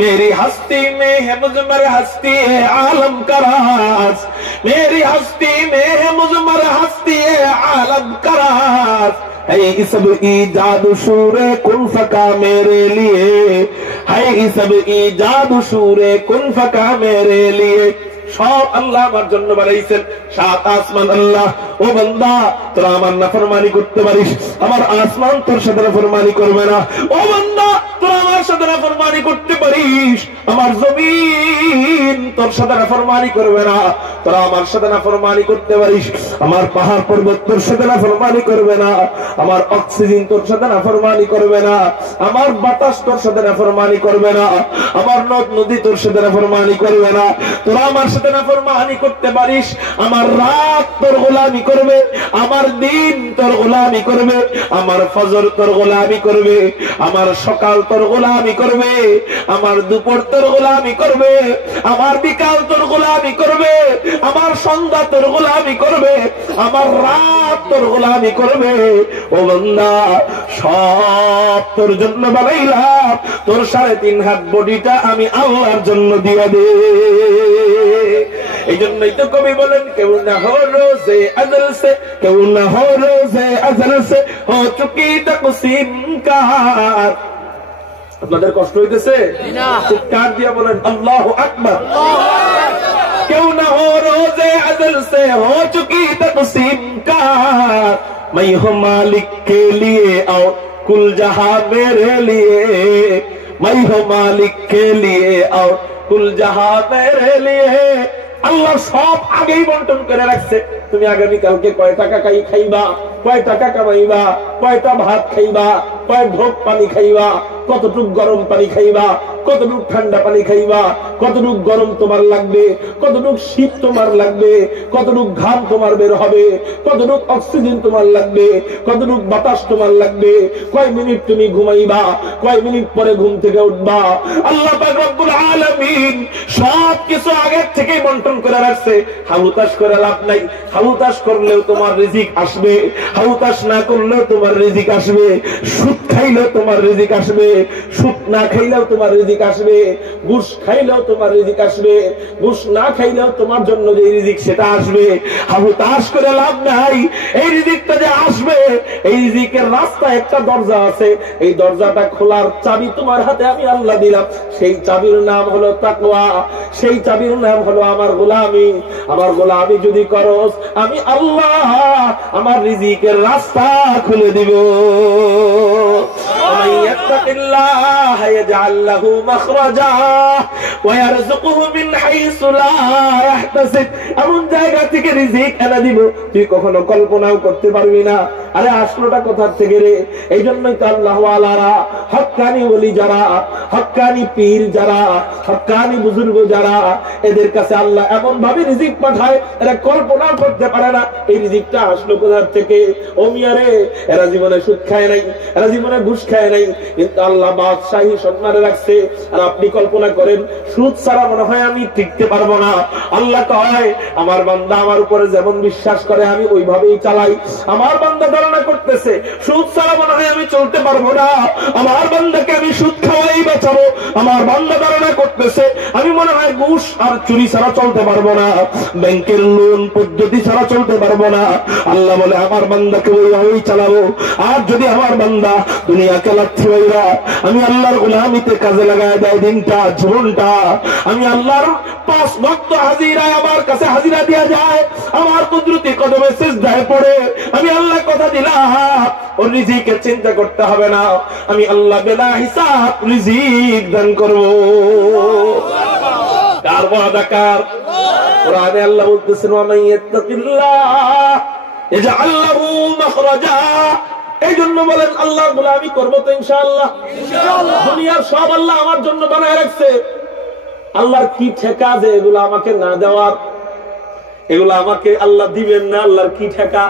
मेरी हस्ती में है मुजमर हस्ती है आलम का राज, मेरी हस्ती में है मुजमर हस्ती है आलम का राज, है सब ईजाद शूरे कुन फका मेरे लिए, है सब ईजाद शूरे कुन फका मेरे लिए। সব আল্লাহ আমার জন্য বানাইছেন। সাত আসমান আল্লাহ ও বান্দা তোরা আমার নাফরমানি করতে পারিস, আমার আসমান তোর সাথে নাফরমানি করবে না। ও বান্দা তোরা আমার সাথে নাফরমানি করতে পারিস, আমার জমিন তোর সাথে নাফরমানি করবে না। তোরা আমার সাথে নাফরমানি করতে পারিস, আমার পাহাড় পর্বত তোর সাথে নাফরমানি করবে না, আমার অক্সিজেন তোর সাথে নাফরমানি করবে না, আমার বাতাস তোর সাথে নাফরমানি করবে না, আমার নদ নদী তোর সাথে নাফরমানি করবে না। তোরা আমার সাথে নাফরমানি করতে পারিস, আমার রাত তোর গোলামি করবে, আমার দিন তোর গোলামি করবে, আমার ফজর তোর গোলামি করবে, আমার সকাল তোর গোলামি করবে, আমার দুপুর তোর গোলামি করবে, আমার বিকাল তোর গোলামি করবে, আমার সন্ধ্যা তোর গোলামি করবে, আমার রাত তোর গোলামি করবে। ও বান্দা সব তোর জন্য বানাইলাম, তোর 3.5 হাত বডিটা আমি আল্লাহর জন্য দিয়ে দে। এই জন্যই তো কবি বলেন কেউ না হো রোজে আজল সে, কেউ না হো রোজে আজল সে হো চুকি তকসিম কার। আপনাদের কষ্ট হইতেছে? চিৎকার দিয়ে বলেন আল্লাহু আকবার। কেউ না হো রোজে আজল সে হো চুকি তকসিম কার, मैं हूं मालिक के लिए और कुल जहां मेरे लिए, मैं हूं मालिक के लिए और कुल जहां मेरे लिए। আল্লাহ সব আগেই বন্টন করে রাখছে। তুমি আগামীকালকে কয় টাকা খাইবা, কয় টাকা কামাইবা, কয়টা ভাত খাইবা, কয় ঢোক পানি খাইবা, কতটুক গরম পানি খাইবা, কতটুক ঠান্ডা পানি খাইবা, কতটুক গরম তোমার লাগবে, কতটুক শীত তোমার লাগবে, কতটুক ঘাম তোমার বের হবে, কতটুক অক্সিজেন তোমার লাগবে, কতটুক বাতাস তোমার লাগবে, কয় মিনিট তুমি ঘুমাইবা, কয় মিনিট পরে ঘুম থেকে উঠবা। আল্লাহ পাক রব্বুল আলামিন সব কিছু আগে থেকে বন্টন করে রাখছে। হাউতাস করে লাভ নাই, হাউতাস করলেও তোমার রিজিক আসবে, হাউতাস না করলেও তোমার রিজিক আসবে, সুদ খাইলেও তোমার রিজিক আসবে, সুদ না খাইলেও তোমার রিজিক আসবে, ঘুষ খাইলেও তোমার রিজিক আসবে, ঘুষ না খাইলেও তোমার জন্য যে রিজিক সেটা আসবে। হাউতাস করে লাভ নাই। এই রিজিকটা যে আসবে, এই রিজিকের রাস্তা একটা দরজা আছে, এই দরজাটা খোলার চাবি তোমার হাতে আমি আল্লাহ দিলাম। সেই চাবির নাম হলো তাকওয়া, সেই চাবির নাম হলো আমার গোলামি। আমার গোলামি যদি করস, আমি আল্লাহ আমার রিজিকের রাস্তা খুলে দিব। ومن يتق الله يجعل له مخرجا ويرزقه من حيث لا يحتسب। এমন জায়গা থেকে রিজিক এনে দিব তুই কখনো কল্পনাও করতে পারবি না। আরে আসলোটা কোথা থেকে রে? এই জন্যই তো আল্লাহ ওয়ালারা, হক্কানি ওলি যারা, হক্কানি পীর যারা, হক্কানি বুজুর্গ যারা, এদের কাছে আল্লাহ এমন ভাবে রিজিক পাঠায় এরা কল্পনাও করতে পারে না এই রিজিকটা আসলো কোথা থেকে। ও মিয়া রে, এরা জীবনে সুদ খায় নাই, এরা জীবনে ঘুষ খায় নাই, কিন্তু আল্লাহ বাদশাহী সম্মানে রাখছে। আর আপনি কল্পনা করেন সুদ ছাড়া মনে হয় আমি টিকতে পারবো না। আল্লাহ কয় আমার বান্দা আমার উপরে যেমন বিশ্বাস করে আমি ওইভাবেই চালাই। আমার বান্দা ধারণা করতেছে সুদ ছাড়া মনে হয় আমি চলতে পারবো না, আমার বান্দাকে আমি সুদ খাওয়াই বাঁচাবো। আমার বান্দা ধারণা করতেছে আমি মনে হয় ঘুষ আর চুরি ছাড়া চলতে পারবো না, ব্যাংকের লোন পদ্ধতি ছাড়া চলতে পারবো না। আল্লাহ বলে আমার বান্দাকে ওইভাবেই চালাবো। আর যদি আমার বান্দা দুনিয়াকে লাথি মাইরা আমি আল্লাহর গোলামিতে কাজে লাগায় দেয় দিনটা জীবনটা, আমি আল্লাহর 5 ওয়াক্ত হাজিরায় আমার কাছে হাজিরা দেয়া যায়, আমার কুদরতি কদমে সিজদায় পড়ে আমি আল্লাহ কথা দিলাম ওর রিজিকের চিন্তা করতে হবে না, আমি আল্লাহ বেলা হিসাব রিজিক দান করব। কার ওয়াদা কার? কোরআনে আল্লাহ বলতেছেন ওয়া মান ইয়াত্তাকিল্লাহ ইয়াজআল লাহু মাখরাজা। এই জন্য বলেন আল্লাহর গোলামি করবো তো ইনশাআল্লাহ। দুনিয়ার সব আল্লাহ আমার জন্য বানায় রাখছে। আল্লাহর কি ঠেকা যে এগুলো আমাকে না দেওয়ার, এগুলো আমাকে আল্লাহ দিবেন না, আল্লাহর কি ঠেকা?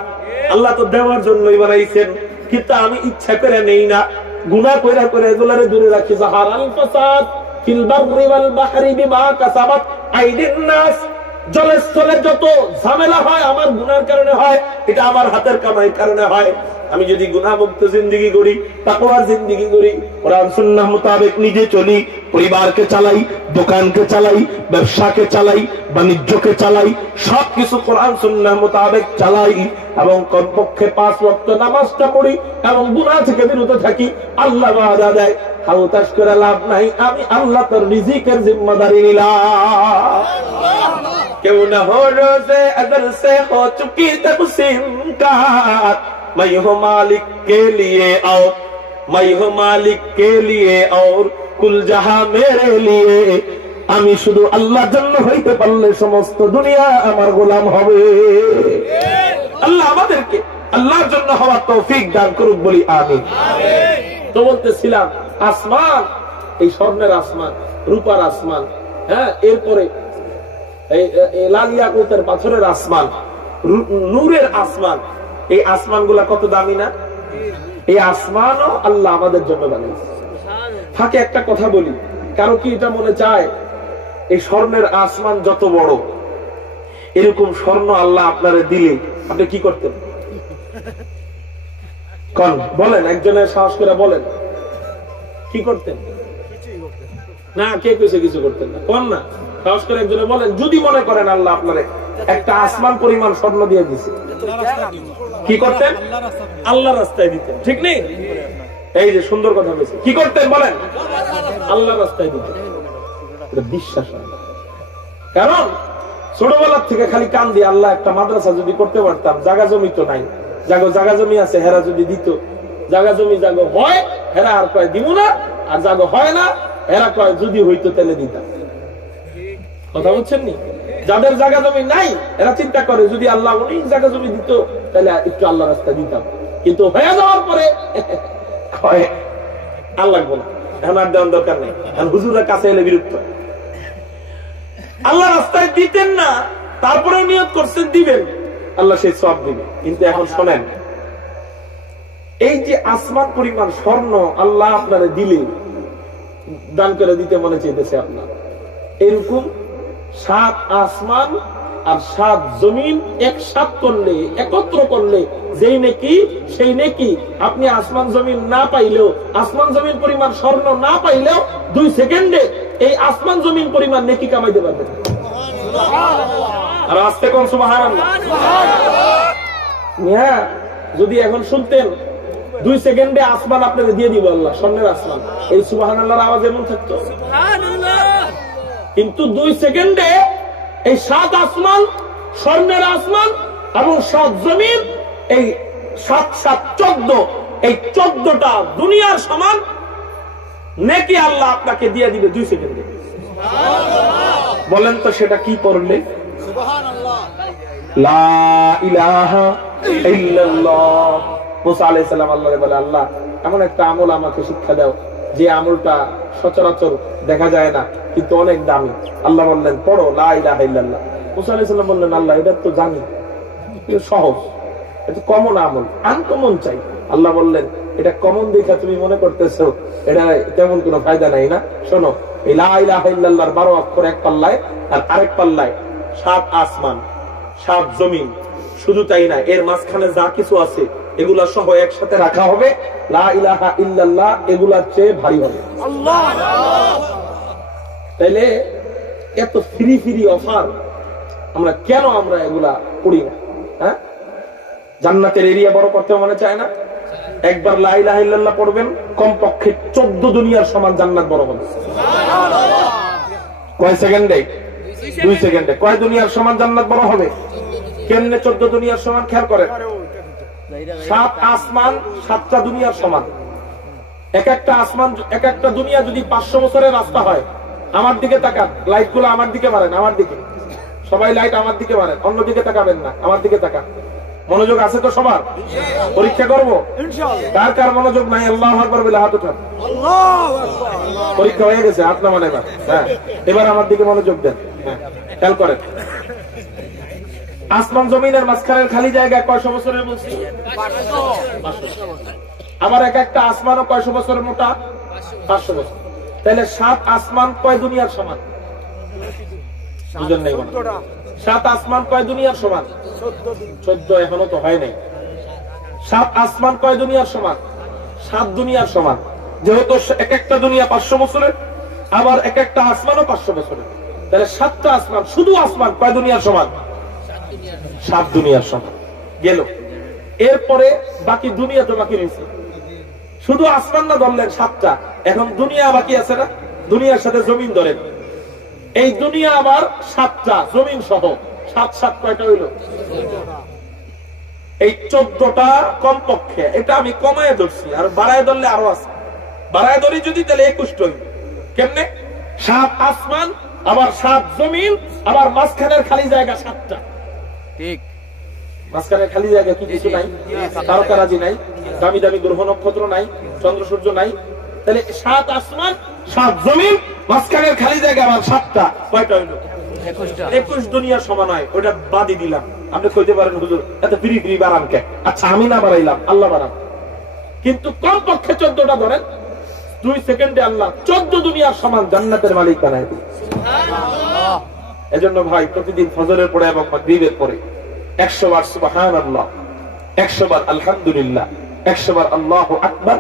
আল্লাহ তো দেওয়ার জন্যই বানাইছেন, কিন্তু আমি ইচ্ছা করে নেই না, গুনাহ কইরা করে এগুলারে দূরে রাখি। যাহারাল ফাসাদ ফিল বাররি ওয়াল বাহরি বিমা কাসাবাত আইদিন নাস। জলে স্থলে যত ঝামেলা হয় আমার গুনার কারণে হয়, এটা আমার হাতের কামাইয়ের কারণে হয়। আমি যদি গুনাহমুক্ত জিন্দেগি করি, তাকওয়ার জিন্দেগি করি, কোরআন সুন্নাহ মোতাবেক নিজে চলি, পরিবারকে চালাই, দোকানকে চালাই, ব্যবসাকে চালাই, বাণিজ্যকে চালাই, সবকিছু কোরআন সুন্নাহ মোতাবেক চালাই, এবং কমপক্ষে 5 ওয়াক্ত নামাজটা পড়ি এবং গুনাহ থেকে বিরত থাকি, আল্লাহ ওয়াদা দেয় হাউতাশ করে লাভ নাই, আমি আল্লাহ তোর রিজিকের জিম্মাদারি নিলাম। क्यों न हो रोज़े अदल से हो चुकी तक़सीम कार, मैं हूँ मालिक के लिए और मैं हूँ मालिक के लिए और कुल जहां मेरे लिए। আমি শুধু আল্লাহর জন্য হইতে পারলে সমস্ত দুনিয়া আমার গোলাম হবে। আল্লাহ আমাদেরকে আল্লাহর জন্য হওয়ার তৌফিক দান করুক, বলি আমিন। তো বলতেছিলাম আসমান, এই স্বর্ণের আসমান, রূপার আসমান, হ্যাঁ, এরপরে লাল ইয়াকুতের পাথরের আসমান, নূরের আসমান, এই আসমানগুলা কত দামি না? এই আসমানও আল্লাহ আমাদের জন্য বানিয়েছে। ফাঁকে একটা কথা বলি, কারো কি এটা মনে চায় এই স্বর্ণের আসমান যত বড়, এরকম স্বর্ণ আল্লাহ আপনারে দিলে আপনি কি করতেন? কোন বলেন, একজনের সাহস করে বলেন, কি করতেন? না, কে কইছে কিছু করতেন না? কোন না, সাহস করে একজনে বলেন, যদি মনে করেন আল্লাহ আপনারে একটা আসমান পরিমাণ স্বর্ণ দিয়ে দিছে, কি করতেন? আল্লাহর রাস্তায় দিতেন, ঠিক নেই? এই যে সুন্দর কথা বলছে, কি করতেন বলেন? আল্লাহর রাস্তায় দিতেন। বিশ্বাস হয় না, কারণ ছোটবেলার থেকে খালি কান দিয়ে আল্লাহ একটা মাদ্রাসা যদি করতে পারতাম, জায়গা জমি তো নাই, জায়গা জমি আছে, হেরা যদি দিত, জায়গা জমি জাগো হয়, হেরা আর কয় দিব না, আর জাগো হয় না, হেরা কয় যদি হইতো তাহলে দিতাম। কথা বুঝছেন নি? যাদের জায়গা জমি নাই এরা চিন্তা করে যদি আল্লাহ অনেক জায়গা জমি দিত তাহলে একটু আল্লাহ রাস্তা দিতাম, কিন্তু হয়ে যাওয়ার পরে কয় আল্লাহ বলে এখন আর দেওয়ার দরকার নেই, এখন হুজুরের কাছে এলে বিরক্ত। আল্লাহ রাস্তায় দিতেন না, তারপরে নিয়ত করছেন দিবেন, আল্লাহ সেই সওয়াব দিবে। কিন্তু এখন শোনেন, এই যে আসমান পরিমাণ স্বর্ণ আল্লাহ আপনারা দিলে, দান করে দিতে মনে চাইতেছে আপনার, এরকম 7 আসমান আর 7 জমিন একসাথ করলে, একত্র করলে যেই নেকি সেই নেকি আপনি আসমান জমিন না পাইলেও, আসমান জমিন পরিমাণ স্বর্ণ না পাইলেও 2 সেকেন্ডে এই আসমান জমিন পরিমাণ নেকি কামাইতে পারবেন। আর আস্তে কোন সুবহানাল্লাহ। হ্যাঁ, যদি এখন শুনতেন 2 সেকেন্ডে আসমান আপনাকে দিয়ে দিব আল্লাহ, স্বর্ণের আসমান, এই সুবহানাল্লাহর আওয়াজ এমন থাকতো। কিন্তু 2 সেকেন্ডে এই 7 আসমান, স্বর্ণের আসমান এবং 7 জমিন, এই 7 7 14, এই 14টা দুনিয়ার সমান নেকি আল্লাহ আপনাকে দিয়ে দিবে 2 সেকেন্ডে। বলেন তো সেটা কি করলে? লা ইলাহা ইল্লাল্লাহ। মুসা আলাইহিস সালাম আল্লাহরে বলে, আল্লাহ এমন একটা আমল আমাকে শিক্ষা দাও যে আমলটা সচরাচর দেখা যায় না কিন্তু অনেক দামি। আল্লাহ বললেন পড়ো লা ইলাহা ইল্লাল্লাহ। মুসা আলাইহিস সালাম বললেন, আল্লাহ এটা তো জানি, এটা সহজ, এটা কমন আমল, আনকমন চাই। আল্লাহ বললেন, এটা কমন দেখা তুমি মনে করতেছো, এটা তেমন কোনো ফায়দা নাই না। শোনো, এই লা ইলাহা ইল্লাল্লাহর 12 অক্ষর এক পাল্লায় আর আরেক পাল্লায় 7 আসমান 7 জমিন। শুধু তাই না, এর মাঝখানে যা কিছু আছে এগুলা সহ একসাথে রাখা হবে, লা ইলাহা ইল্লাল্লাহ এগুলার চেয়ে ভারী হবে। তাইলে এত ফ্রি ফ্রি অফার আমরা কেন এগুলা করি না? হ্যাঁ, জান্নাতের এরিয়া বড় করতে মনে চায় না? একবার লা ইলাহা ইল্লাল্লাহ পড়বেন, কমপক্ষে 14 দুনিয়ার সমান জান্নাত বড় হবে। কয় সেকেন্ডে? 2 সেকেন্ডে কয় দুনিয়ার সমান জান্নাত বড় হবে? কেমনে 14 দুনিয়ার সমান? খেয়াল করেন, 7 আসমান 7টা দুনিয়ার সমান। এক একটা আসমান, এক একটা দুনিয়া যদি 500 বছরের রাস্তা হয়, আমার দিকে তাকান, লাইট গুলো আমার দিকে মারেন, আমার দিকে সবাই লাইট আমার দিকে মারেন, অন্যদিকে তাকাবেন না, আমার দিকে তাকান। মনোযোগ আছে তো সবার? পরীক্ষা করবো কার কার মনোযোগ নাই? আল্লাহু আকবার বলে হাত উঠান। পরীক্ষা হয়ে গেছে, হাত নামান এবার। হ্যাঁ, এবার আমার দিকে মনোযোগ দেন। হ্যাঁ, খেয়াল করেন, আসমান জমিনের মাঝখানের খালি জায়গা কয়শো বছরের বলছি? 500। আবার এক একটা আসমানও কয়শো বছরের মোটা? 500 বছর। তাহলে 7 আসমান কয় দুনিয়ার সমান? বুঝেন নাই? 7 আসমান কয় দুনিয়ার সমান? 14। এখনো তো হয় নাই। 7 আসমান কয় দুনিয়ার সমান? 7 দুনিয়ার সমান। যেহেতু এক একটা দুনিয়া 500 বছরের, আবার এক একটা আসমানও 500 বছরের, তাহলে 7টা আসমান, শুধু আসমান কয় দুনিয়ার সমান? 7 দুনিয়ার সমান গেল। এরপরে বাকি দুনিয়া তো বাকি রয়েছে, শুধু আসমান না ধরলেন 7টা, এখন দুনিয়া বাকি আছে না? দুনিয়ার সাথে জমিন ধরেন, এই দুনিয়া আবার 7টা জমিন সহ 7 7 কয়টা হইল? এই 14টা কমপক্ষে। এটা আমি কমায় ধরছি, আর বাড়ায় ধরলে আরো আছে। বাড়ায় ধরি যদি তাহলে 21টা হইল। কেমনে? 7 আসমান, আবার 7 জমিন, আবার মাঝখানের খালি জায়গা 7টা। ঠিক, মাঝখানের খালি জায়গা কি কিছু নাই? তারকারাজি নাই, দামি দামি গ্রহ নক্ষত্র নাই, চন্দ্র সূর্য নাই। তাহলে 7 আসমান 7 জমিন, মাঝখানের খালি জায়গা আবার 7টা। কয়টা হইল? 21 দুনিয়ার সমান হয়। ওটা বাদি দিলাম। আপনি কইতে পারেন হুজুর এত ফ্রি ফ্রি বাড়ান কে? আচ্ছা আমি না বাড়াইলাম, আল্লাহ বাড়ান। কিন্তু কমপক্ষে 14টা ধরেন, 2 সেকেন্ডে আল্লাহ 14 দুনিয়ার সমান জান্নাতের মালিক বানায় দিল। এজন্য ভাই প্রতিদিন ফজরের পরে এবং মাগরিবের পরে 100 বার সুবহানাল্লাহ, 100 বার আলহামদুলিল্লাহ, 100 বার আল্লাহু আকবার,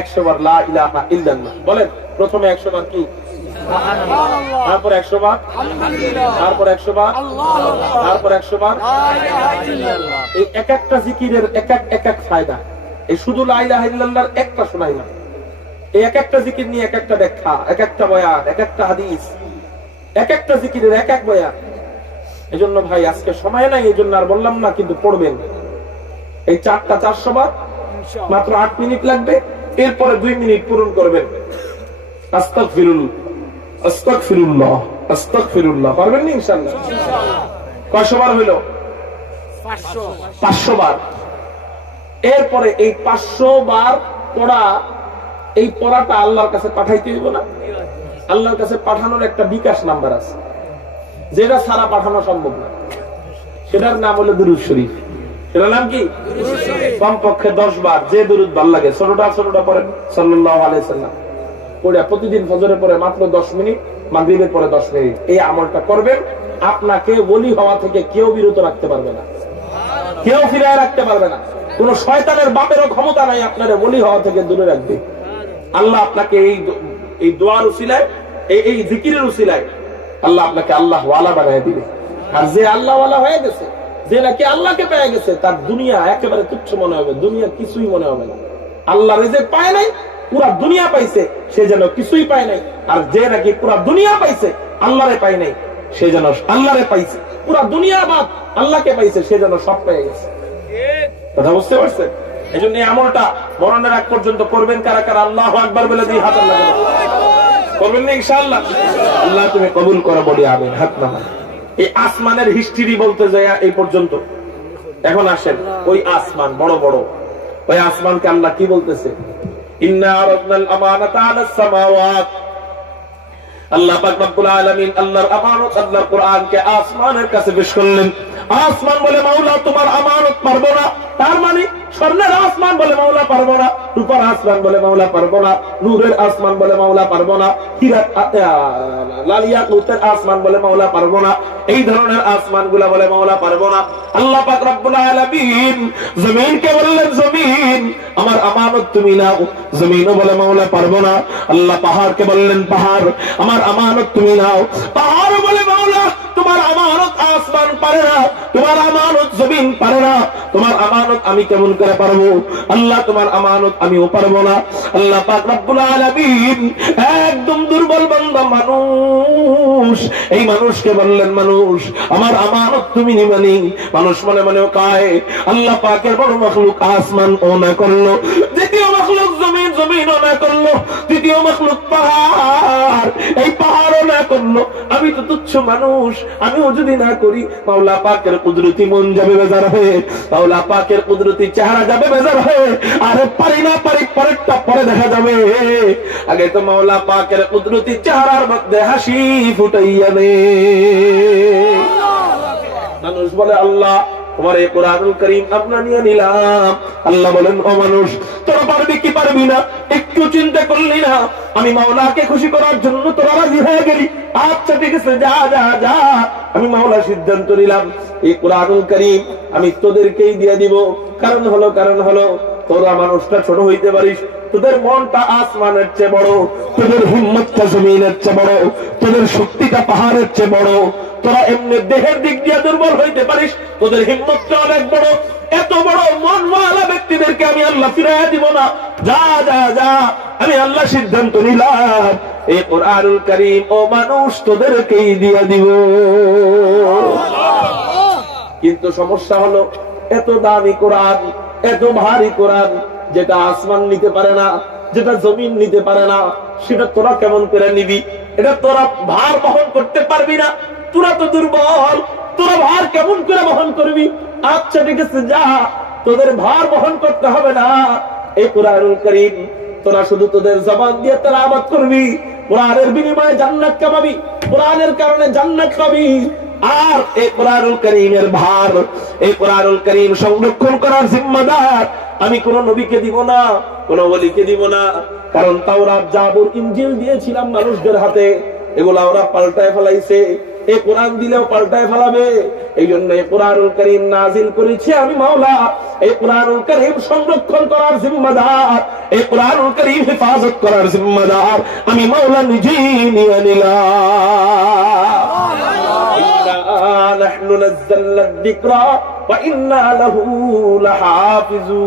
100 বার লা ইলাহা ইল্লাল্লাহ বলেন। প্রথমে 100 বার কি? সুবহানাল্লাহ, তারপর 100 বার আলহামদুলিল্লাহ, তারপর 100 বার আল্লাহ, তারপর 100 বার লা ইলাহা ইল্লাল্লাহ। এই এক একটা জিকিরের এক এক ফায়দা। এই শুধু লা ইলাহা ইল্লাল্লাহর একটা শোনাইলাম, এই এক একটা জিকির নিয়ে এক একটা ব্যাখ্যা, এক একটা বয়ান, এক একটা হাদিস, এক একটা জিকিরের এক এক বয়ান। এজন্য ভাই আজকে সময় নাই, এই জন্য আর বললাম না, কিন্তু পড়বেন। এই 4টা 400 বার, মাত্র 8 মিনিট লাগবে। এরপরে 2 মিনিট পূরণ করবেন আস্তাগফিরুল্লাহ, আস্তাগফিরুল্লাহ, আস্তাগফিরুল্লাহ। পারবেন না ইনশাআল্লাহ? কয়শো বার হইল? 500 বার। এরপরে এই 500 বার পড়া, এই পড়াটা আল্লাহর কাছে পাঠাইতে হইব না? আল্লাহর কাছে পাঠানোর একটা বিকাশ নাম্বার আছে, যেটা সারা পাঠানো সম্ভব না। সেটার নাম হলো দুরূদ শরীফ। সেটার নাম কি? কমপক্ষে 10 বার, যে দুরূদ ভাল লাগে। ছোটটা পড়েন সাল্লাল্লাহু আলাইহি ওয়াসাল্লাম পড়া প্রতিদিন ফজরের পরে মাত্র 10 মিনিট, মাগরিবের পরে 10 মিনিট। এই আমলটা করবেন, আপনাকে ওলি হওয়া থেকে কেউ বিরত রাখতে পারবে না, কেউ ফিরায় রাখতে পারবে না। কোন শয়তানের বাপেরও ক্ষমতা নাই আপনার ওলি হওয়া থেকে দূরে রাখবে। আল্লাহ আপনাকে এই দোয়ার উসিলায়, এই জিকিরের উসিলায় আল্লাহ আপনাকে আল্লাহ ওয়ালা বানায় দিবে। আর যে আল্লাহ ওয়ালা হয়ে গেছে, যে নাকি আল্লাহকে পেয়ে গেছে, তার দুনিয়া একেবারে তুচ্ছ মনে হবে, দুনিয়া কিছুই মনে হবে না। আল্লাহ রেজেক পায় নাই, পুরা দুনিয়া পাইছে, সে যেন কিছুই পায় নাই। আর যে নাকি পুরা দুনিয়া পাইছে, আল্লাহরে পায় নাই, সে যেন আল্লাহরে পাইছে। পুরা দুনিয়া বাদ আল্লাহকে পাইছে, সে যেন সব পেয়ে গেছে। কথা বুঝতে পারছেন? এই জন্য এই আমলটা মরণের আগ পর্যন্ত করবেন। কারা কারা আল্লাহু আকবার বলে দিয়ে হাত লাগাবেন? করবেন না ইনশাআল্লাহ? আল্লাহ তুমি কবুল করো বলি আমিন। হাত নামান। এই আসমানের হিস্ট্রি বলতে যায় এই পর্যন্ত। এখন আসেন ওই আসমান, বড় বড় ওই আসমানকে আল্লাহ কি বলতেছে? ইন্না আরাদনাল আমানাতা আলাস সামাওয়াত। আল্লাহ পাক রব্বুল আলামিন আল্লাহর আমানত, আল্লাহর কোরআনকে আসমানের কাছে পেশ করলেন। আসমান বলে মাওলা তোমার আমানত পারবো না। তার মানে স্বর্ণের আসমান বলে মাওলা পারবো না, রূপার আসমান বলে মাওলা পারবো না, নূরের আসমান বলে মাওলা পারবো না, লালিয়াকুতের আসমান বলে মাওলা পারবো না, এই ধরনের আসমান গুলা বলে মাওলা পারবো না। আল্লাহ পাক রব্বুল আলামিন জমিনকে বললেন, জমিন আমার আমানত তুমি নাও। জমিনও বলে মাওলা পারবো না। আল্লাহ পাহাড়কে বললেন, পাহাড় আমার আমানত তুমি নাও। পাহাড় বলে মাওলা তোমার আমানত আসমান পারে না, তোমার আমানত জমিন পারে না, তোমার আমানত আমি কেমন করে পারবো? আল্লাহ তোমার আমানত আমিও পারবো না। আল্লাহ পাক রব্বুল আলামিন একদম দুর্বল বান্দা মানুষ, এই মানুষকে বললেন, মানুষ আমার আমানত তুমি নিবানি। মানুষ মনে মনেও কায়। আল্লাহ পাকের বড় মাখলুক আসমান ও না করলো, দ্বিতীয় মাখলুক জমিন, জমিনও না করলো, তৃতীয় মাখলুক পাহাড়, এই পাহাড়ও না করলো। আমি তো তুচ্ছ মানুষ, আমিও যদি না করি মাওলা পাকের কুদরতি মন যাবে বেজার হয়ে, মাওলা পাকের কুদরতি চেহারা যাবে বেজার হয়ে। আরে পারি না পারি, পরেরটা পরে দেখা যাবে। আগে তো মাওলা পাকের কুদরতি চেহারার মধ্যে হাসি ফুটাইয়া নে। মানুষ বলে, আল্লাহ তোমার এই কোরআনুল কারীম আমরা নিয়ে নিলাম। আল্লাহ বলেন, ও মানুষ তোরা পারবি কি পারবি না একটু চিন্তা করলি না? আমি মাওলাকে খুশি করার জন্য তোরা রাজি হয়ে গেলি। আচ্ছা ঠিক আছে, যা যা যা, আমি মাওলা সিদ্ধান্ত নিলাম এই কোরআনুল কারীম আমি তোদেরকেই দিয়ে দিব। কারণ হলো তোরা মানুষটা ছোট হইতে পারিস, তোদের মনটা আসমানের চেয়ে বড়, তোদের হিম্মতটা জমিনের চেয়ে বড়, তোদের শক্তিটা পাহাড়ের চেয়ে বড়। তোরা এমনি দেহের দিক দিয়ে দুর্বল হইতে পারিস, তোদের হিম্মতটা অনেক বড়। এত বড় মনওয়ালা ব্যক্তিদেরকে আমি আল্লাহ ফিরাইয়া দিব না। যা যা যা, আমি আল্লাহ সিদ্ধান্ত নিলাম এই কোরআনুল কারীম ও মানুষ তোদেরকেই দিয়ে দিব। কিন্তু সমস্যা হলো এত দামি কোরআন, এত ভারী কোরআন, যেটা আসমান নিতে পারে না, যেটা জমিন নিতে পারে না, সেটা তোরা কেমন করে নিবি? এটা তোরা ভার বহন করতে পারবি না, তোরা তো দুর্বল, তোরা ভার কেমন করে বহন করবি? আচ্ছা ঠিক আছে, যা, তোদের ভার বহন করতে হবে না। এই কোরআনুল কারীম তোরা শুধু তোদের জবান দিয়ে তেলাওয়াত করবি, কোরআনের বিনিময়ে জান্নাত কামাবি, কোরআনের কারণে জান্নাত পাবি। আর এই কোরআনুল কারীমের ভার, এই কোরআনুল কারীম সংরক্ষণ করার জিম্মাদার আমি কোন নবীকে দিব না, কোন ওলিকে দিব না। কারণ তাওরাত, জাবুর, ইনজিল দিয়েছিলাম মানুষদের হাতে, এগুলা ওরা পাল্টায় ফেলাইছে। এই কোরআন দিলেও পাল্টায় ফেলাবে। এই জন্য এই কোরআনুল কারীম নাজিল করেছি আমি মাওলা। এই কোরআনুল কারীম সংরক্ষণ করার জিম্মাদার, এই কোরআনুল কারীম হেফাজত করার জিম্মাদার আমি মাওলা নিজেই নিয়ে নিলাম। নাহনু নাযালনা যিকরা ওয়া ইন্না লাহু লাহাফিজুন।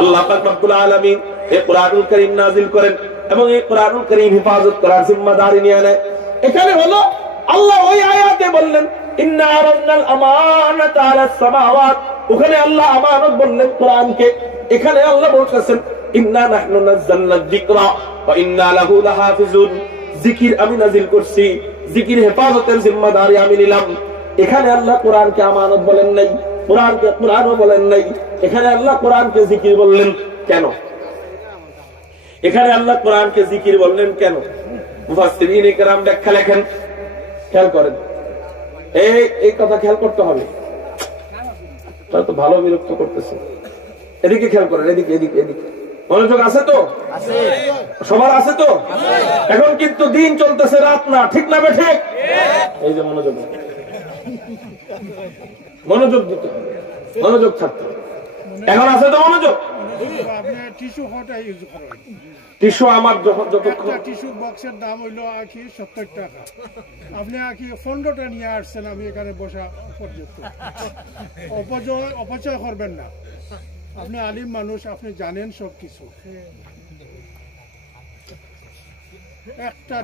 আল্লাহ পাক রব্বুল আলামিন এই কোরআনুল কারীম নাজিল করেন এবং এই কোরআনুল কারীম হেফাজত করার জিম্মাদারি নিয়ে নেয়। এখানে হলো আল্লাহ ওই আয়াতে বললেন ইন্না আরাদনাল আমানাতা আলাস সামাওয়াত, ওখানে আল্লাহ আমানত বললেন কোরআনকে। এখানে আল্লাহ বলতেছেন ইন্না নাহনু নাযালনা যিকরা ওয়া ইন্না লাহু লাহাফিজুন, জিকির আমি নাজিল করছি, জিকির হেফাজতের জিম্মাদারি আমি নিলাম। এখানে আল্লাহ কোরআনকে আমানত বলেন নাই, কোরআনকে কোরআনও বলেন নাই। এখানে আল্লাহ কোরআনকে জিকির বললেন কেন? এখানে আল্লাহ কোরআনকে জিকির বললেন কেন? মুফাসসিরিন ইকরাম ব্যাখ্যা লেখেন, খেয়াল করেন, এই কথা খেয়াল করতে হবে। তারা তো ভালো বিরক্ত করতেছে। এদিকে খেয়াল করেন, এদিকে এদিকে এদিকে। মনোযোগ আছে তো? সবার আছে তো? এখন কিন্তু দিন চলতেছে, রাত না, ঠিক না বেঠে? এই যে মনোযোগ, মনোযোগ দিতে হবে, মনোযোগ থাকতে হবে। এখন আছে তো মনোযোগ? টিস্যু আমার টিস্যু বক্সের দাম হইলো 70 টাকা, আপনি 15টা নিয়ে আসছেন, আমি এখানে বসা পর্যন্ত। অপচয় করবেন না, আপনি আলিম মানুষ, আপনি জানেন সবকিছু। একটা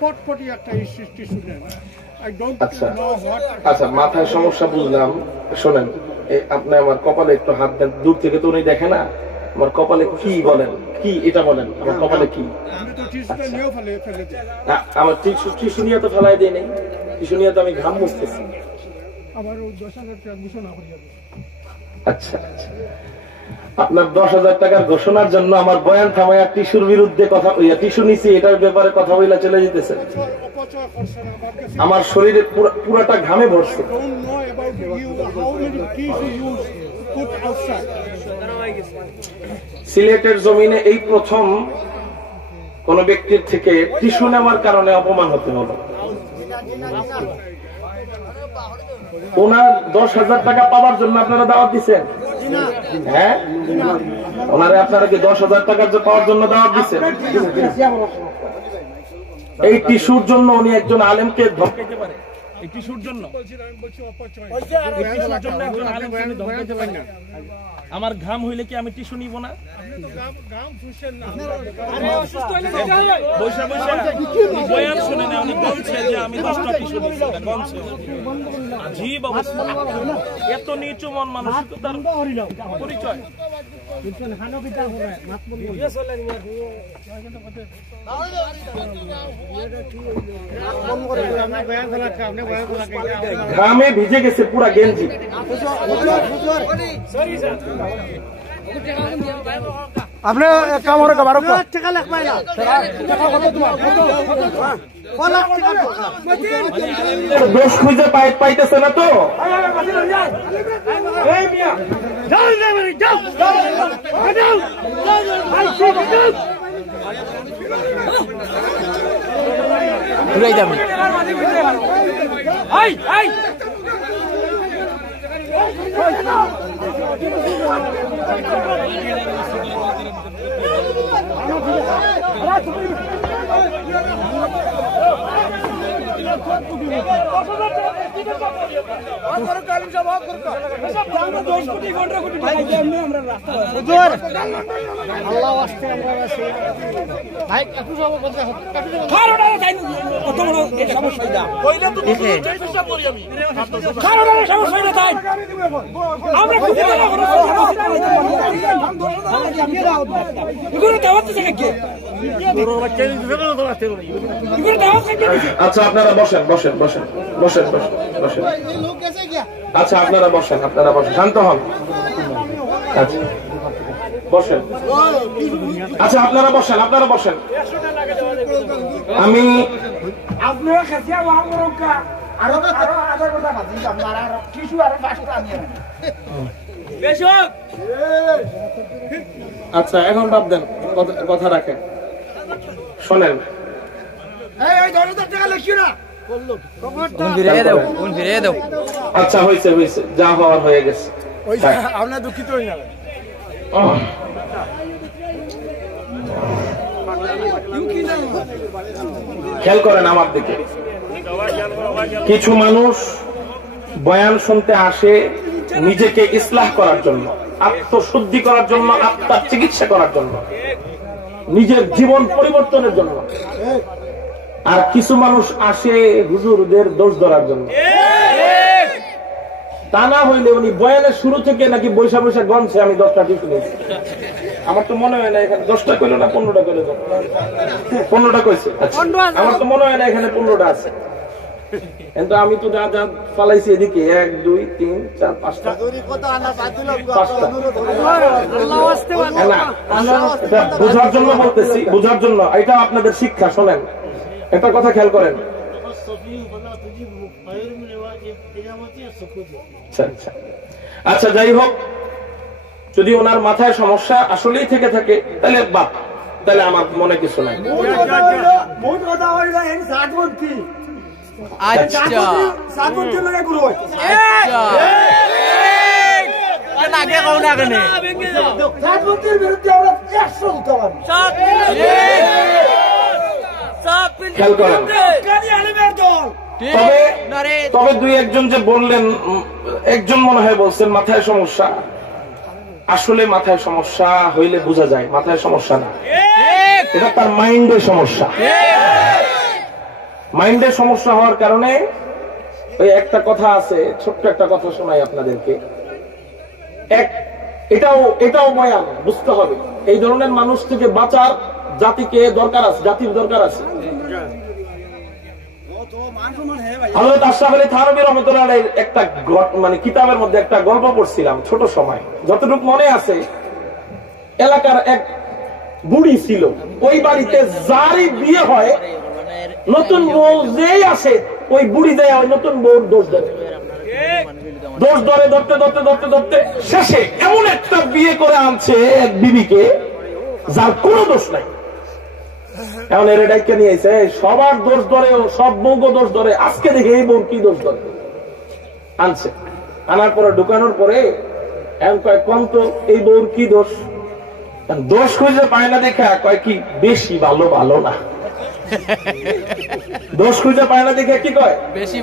পটপটি একটা টিস্যু নেন। আচ্ছা, মাথায় সমস্যা বুঝলাম। শোনেন, আপনি আমার কপালে একটু হাত দেন, দূর থেকে তো উনি দেখে না। আমার কপালে কি বলেন, কি এটা বলেন, আমার কপালে কি? আমার টিস্যু নিয়ে তো ফেলাই দিই নাই, টিস্যু নিয়ে তো আমি ঘাম মুছতেছি। আচ্ছা আচ্ছা, আপনার 10,000 টাকার ঘোষণার জন্য আমার বয়ান থামাইয়া টিস্যুর বিরুদ্ধে কথা, টিস্যু নিছি এটার ব্যাপারে কথা বইলা চলে যেতেছে। আমার শরীরে পুরাটা ঘামে ভরছে। সিলেটের জমিনে এই প্রথম কোন ব্যক্তির থেকে টিস্যু নেওয়ার কারণে অপমান হতে হলো। ওনার 10,000 টাকা পাওয়ার জন্য আপনারা দাওয়াত দিচ্ছেন? হ্যাঁ, ওনারে আপনারা কি 10,000 টাকা পাওয়ার জন্য দাওয়াত দিচ্ছেন? এই টিস্যুর জন্য উনি একজন আলেমকে ধমকাইতে পারে। এই টিস্যুর জন্য একজন আলেমকে ধমকাইতে পারে না। আমার ঘাম হইলে কি আমি টিস্যু নিব না? বয়ান শুনে না, উনি বলছে যে আমি 10টা টিস্যু নিচ্ছি। জীব অবস্থা, এত নিচু মন মানসিকতার পরিচয়। ঘামে ভিজে গেছে পুরা গেঞ্জি। আপনি কাম করে বারো টাকা লাখ পাইলা দোষ খুঁজে পাইতেছে না তো? আচ্ছা আপনারা বসেন বসেন বসেন বসেন বসেন বসেন আচ্ছা আপনারা বসেন শান্ত হন। আচ্ছা বসেন। আচ্ছা আপনারা বসেন আমি আপনারা কাছে আরো আধা কথা ভাবছি আপনারা কিছু আরো 5টা নিয়ে বেশক। আচ্ছা এখন বাদ দেন, কথা রাখেন, শোনেন। এই 10,000 টাকা লিখিও না, ফিরিয়ে দাও। আচ্ছা হয়েছে যা হওয়ার হয়ে গেছে। আপনার দুঃখিত হয়ে যাবে। খেয়াল করেন আমার দিকে, কিছু মানুষ বয়ান শুনতে আসে নিজেকে ইসলাহ করার জন্য, আত্মশুদ্ধি করার জন্য, আত্মার চিকিৎসা করার জন্য, নিজের জীবন পরিবর্তনের জন্য। আর কিছু মানুষ আসে হুজুরদের দোষ ধরার জন্য। তা না হইলে উনি বয়ানের শুরু থেকে নাকি বৈশা গনছে আমি 10টা টিউশন নিয়েছি। আমার তো মনে হয় না এখানে 10টা কইলো না 15টা কইলো, 15টা কইছে। আমার তো মনে হয় না এখানে 15টা আছে, কিন্তু আমি তো যা যা ফালাইছি এদিকে 1 2 3 4 5টা বোঝার জন্য বলতেছি, বোঝার জন্য। এটা আপনাদের শিক্ষা। শোনেন একটা কথা খেয়াল করেন। আচ্ছা যাই হোক, যদি ওনার মাথায় সমস্যা আসলেই থেকে থাকে তাহলে বাপ, তাহলে আমার মনে কিছু নাই। খেয়াল করেন। তবে 2-1 জন যে বললেন, একজন মনে হয় বলছেন মাথায় সমস্যা। আসলে মাথায় সমস্যা হইলে বোঝা যায় মাথায় সমস্যা না, এটা তার মাইন্ডের সমস্যা। মাইন্ডের সমস্যা হওয়ার কারণে ওই একটা কথা আছে, ছোট্ট একটা কথা শোনাই আপনাদেরকে। এটাও বয়ান বুঝতে হবে। এই ধরনের মানুষ থেকে বাঁচার জাতিকে দরকার আছে, জাতির দরকার আছে। হযরত আশরাফ আলী থানভী রাহমাতুল্লাহ আলাইহির একটা মানে কিতাবের মধ্যে একটা গল্প পড়ছিলাম ছোট সময়, যতটুকু মনে আছে। এলাকার এক বুড়ি ছিল, ওই বাড়িতে যারই বিয়ে হয় নতুন বউ যেই আসে ওই বুড়ি দেয় ওই নতুন বউর দোষ ধরে ধরতে শেষে এমন একটা বিয়ে করে আনছে এক বিবিকে যার কোনো দোষ নাই। এখন এর ডাইকে নিয়ে এসে সবার দোষ ধরে, সব বউকে দোষ ধরে। আজকে দেখে এই বউ কি দোষ ধরে আনছে। আনার পরে ঢুকানোর পরে এখন কয় কম তো এই বউর কি দোষ? দোষ খুঁজে পায় না দেখা কয় কি বেশি ভালো না। দোষ খুঁজে পায় না দেখে কি কয় বেশি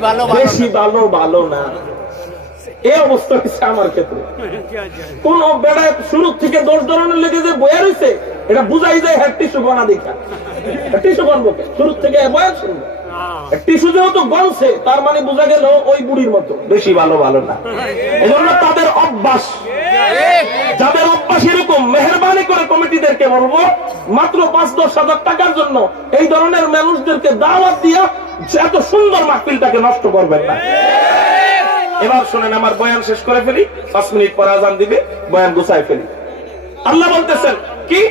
ভালো না। এই অবস্থা হচ্ছে আমার ক্ষেত্রে। কোন বেড়া শুরু থেকে দোষ ধরনের লেগে যে বয়া রয়েছে এটা বুঝাই যায় হ্যাঁ টিস্যু গনা দেখা, টিস্যু গনবো শুরু থেকে বয়া শুনবো। টিস্যু যেহেতু গনছে তার মানে বোঝা গেল ওই বুড়ির মতো বেশি ভালো না। এজন্য তাদের অভ্যাস, যাদের অভ্যাস এরকম, মেহরবানি করে কমিটিদেরকে বলবো মাত্র 5-10 হাজার টাকার জন্য এই ধরনের মানুষদেরকে দাওয়াত দিয়া এত সুন্দর মাহফিলটাকে নষ্ট করবেন না। এবার শোনেন, আমার বয়ান শেষ করে ফেলি, 5 মিনিট পর আজান দিবে, বয়ান গুছাই ফেলি। আল্লাহ বলতেছেন কি,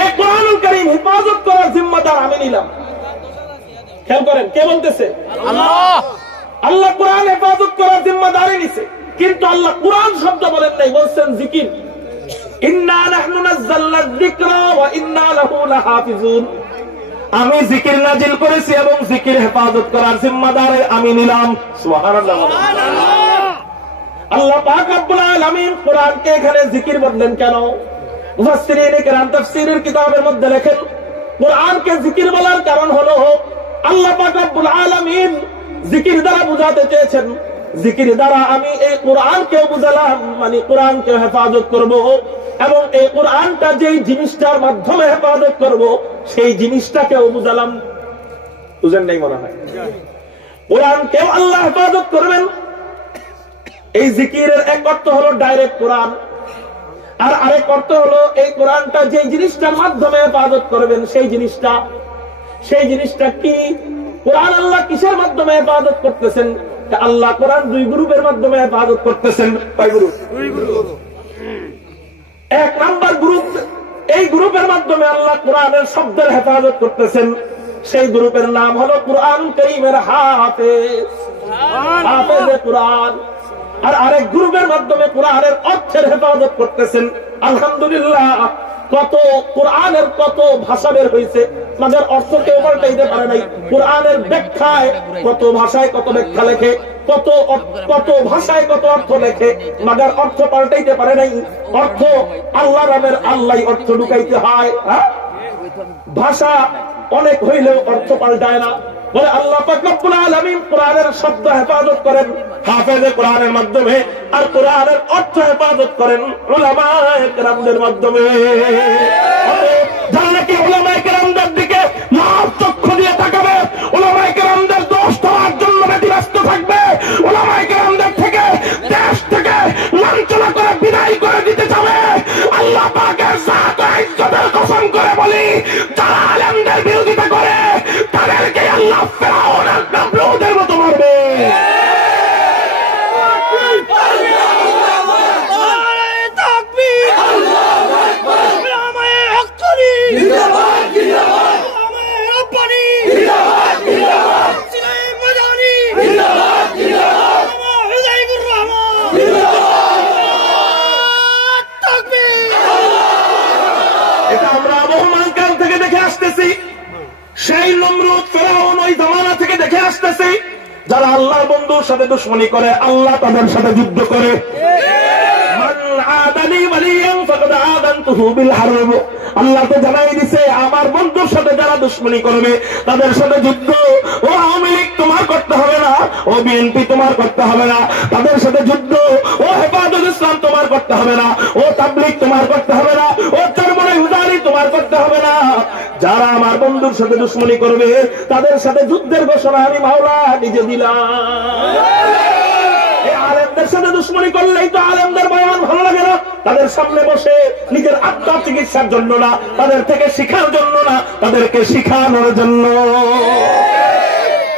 এই কোরআনুল কারীম হেফাজত করার জিম্মাদার আমি নিলাম। খেয়াল করেন কে বলতেছে? আল্লাহ কোরআন হেফাজত করার জিম্মাদারি নিছে, কিন্তু আল্লাহ কোরআন শব্দ বলেন নাই, বলছেন জিকির। ইন্না নাহনু নাযালনা যিকরা ওয়া ইন্না লাহু লাহাফিজুন। আমি জিকির নাজিল করেছি এবং জিকির হেফাজত করার জিম্মাদার আমি নিলাম। সুবহানাল্লাহ। আল্লাহ পাক রব্বুল আলামিন কোরআনকে এখানে জিকির বললেন কেন? মুফাসসিরিনে কেরাম তাফসীরের কিতাবের মধ্যে লেখেন কোরআনকে জিকির বলার কারণ হলো আল্লাহ পাক রব্বুল আলামিন জিকির দ্বারা বুঝাতে চেয়েছেন, জিকির দ্বারা আমি এই কোরআনকেও বুঝালাম, মানে কোরআনকে হেফাজত করব, এবং এই কোরআনটা যেই জিনিসটার মাধ্যমে হেফাজত করব সেই জিনিসটাকেও বুঝালাম। বুঝেন নাই মনে হয়? কোরআনকেও আল্লাহ হেফাজত করবেন। এই জিকিরের এক অর্থ হলো ডাইরেক্ট কোরআন, আর আরেক অর্থ হলো এই কোরআনটা যে জিনিসটার মাধ্যমে হেফাজত করবেন সেই জিনিসটা কি? কোরআন আল্লাহ কিসের মাধ্যমে হেফাজত করতেছেন? আল্লাহ কোরআন দুই গ্রুপের মাধ্যমে হেফাজত করতেছেন। কয় গ্রুপ? এক নাম্বার গ্রুপ, এই গ্রুপের মাধ্যমে আল্লাহ কোরআনের শব্দের হেফাজত করতেছেন, সেই গ্রুপের নাম হলো কোরআন কারীমের হাফেজ, হাফেজে কোরআন। আর আরেক গ্রুপের মাধ্যমে কোরআনের অর্থের হেফাজত করতেছেন। আলহামদুলিল্লাহ, কত কোরআনের কত ভাষা বের হয়েছে, মাঝের অর্থ কেউ পাল্টাইতে পারে নাই। কোরআনের ব্যাখ্যায় কত ভাষায় কত ব্যাখ্যা লেখে, কত ভাষায় কত অর্থ লেখে, মাগার অর্থ পাল্টাইতে পারে নাই। অর্থ আল্লাহ নামের আল্লাহ অর্থ ঢুকাইতে হয়। ভাষা অনেক হইলেও অর্থ পাল্টায় না। বলে আল্লাহ পাক রব্বুল আলামিন কোরআনের শব্দ হেফাজত করেন হাফেজে কোরআনের মাধ্যমে, আর কোরআনের অর্থ হেফাজত করেন উলামায়ে কেরামদের মাধ্যমে। যারা নাকি উলামায়ে কেরামদের দিকে লাভ চক্ষু দিয়ে তাকাবে, উলামায়ে কেরামদের দোষ ধরার জন্য ব্যতিব্যস্ত থাকবে, উলামায়ে কেরামদের থেকে দেশ থেকে লাঞ্ছনা করে বিদায় করে দিতে যাবে, আল্লাহ পাকের জাত ও ইজ্জতের কসম করে বলি, যারা আলেমদের বিরোধিতা করে তাদেরকে আল্লাহ ফেরাউন আর নমরুদের মতো মারবে। এটা আমরা বহুমানকাল থেকে দেখে আসতেছি, সেই নমরুদ ফেরাউন ওই জামানা থেকে দেখে আসতেছি। যারা আল্লাহর বন্ধুর সাথে দুশমনি করে আল্লাহ তাদের সাথে যুদ্ধ করে। আল্লাহ তো জানাই দিছে আমার বন্ধুর সাথে যারা দুশমনি করবে তাদের সাথে যুদ্ধ। ও আওয়ামী লীগ তোমার করতে হবে না, ও বিএনপি তোমার করতে হবে না, তাদের সাথে যুদ্ধ। ও হেফাজত ইসলাম তোমার করতে হবে না, ও তাবলীগ তোমার করতে হবে না, ও চরমনাই হুদারি তোমার করতে হবে না। যারা আমার বন্ধুর সাথে দুশমনি করবে তাদের সাথে যুদ্ধের ঘোষণা আমি মাওলা নিজে দিলাম। আলেমদের সাথে দুশমনি করলেই তো আলেমদের বয়ান ভালো লাগে না। তাদের সামনে বসে নিজের আত্মা চিকিৎসার জন্য না, তাদের থেকে শিখার জন্য না, তাদেরকে শিখানোর জন্য।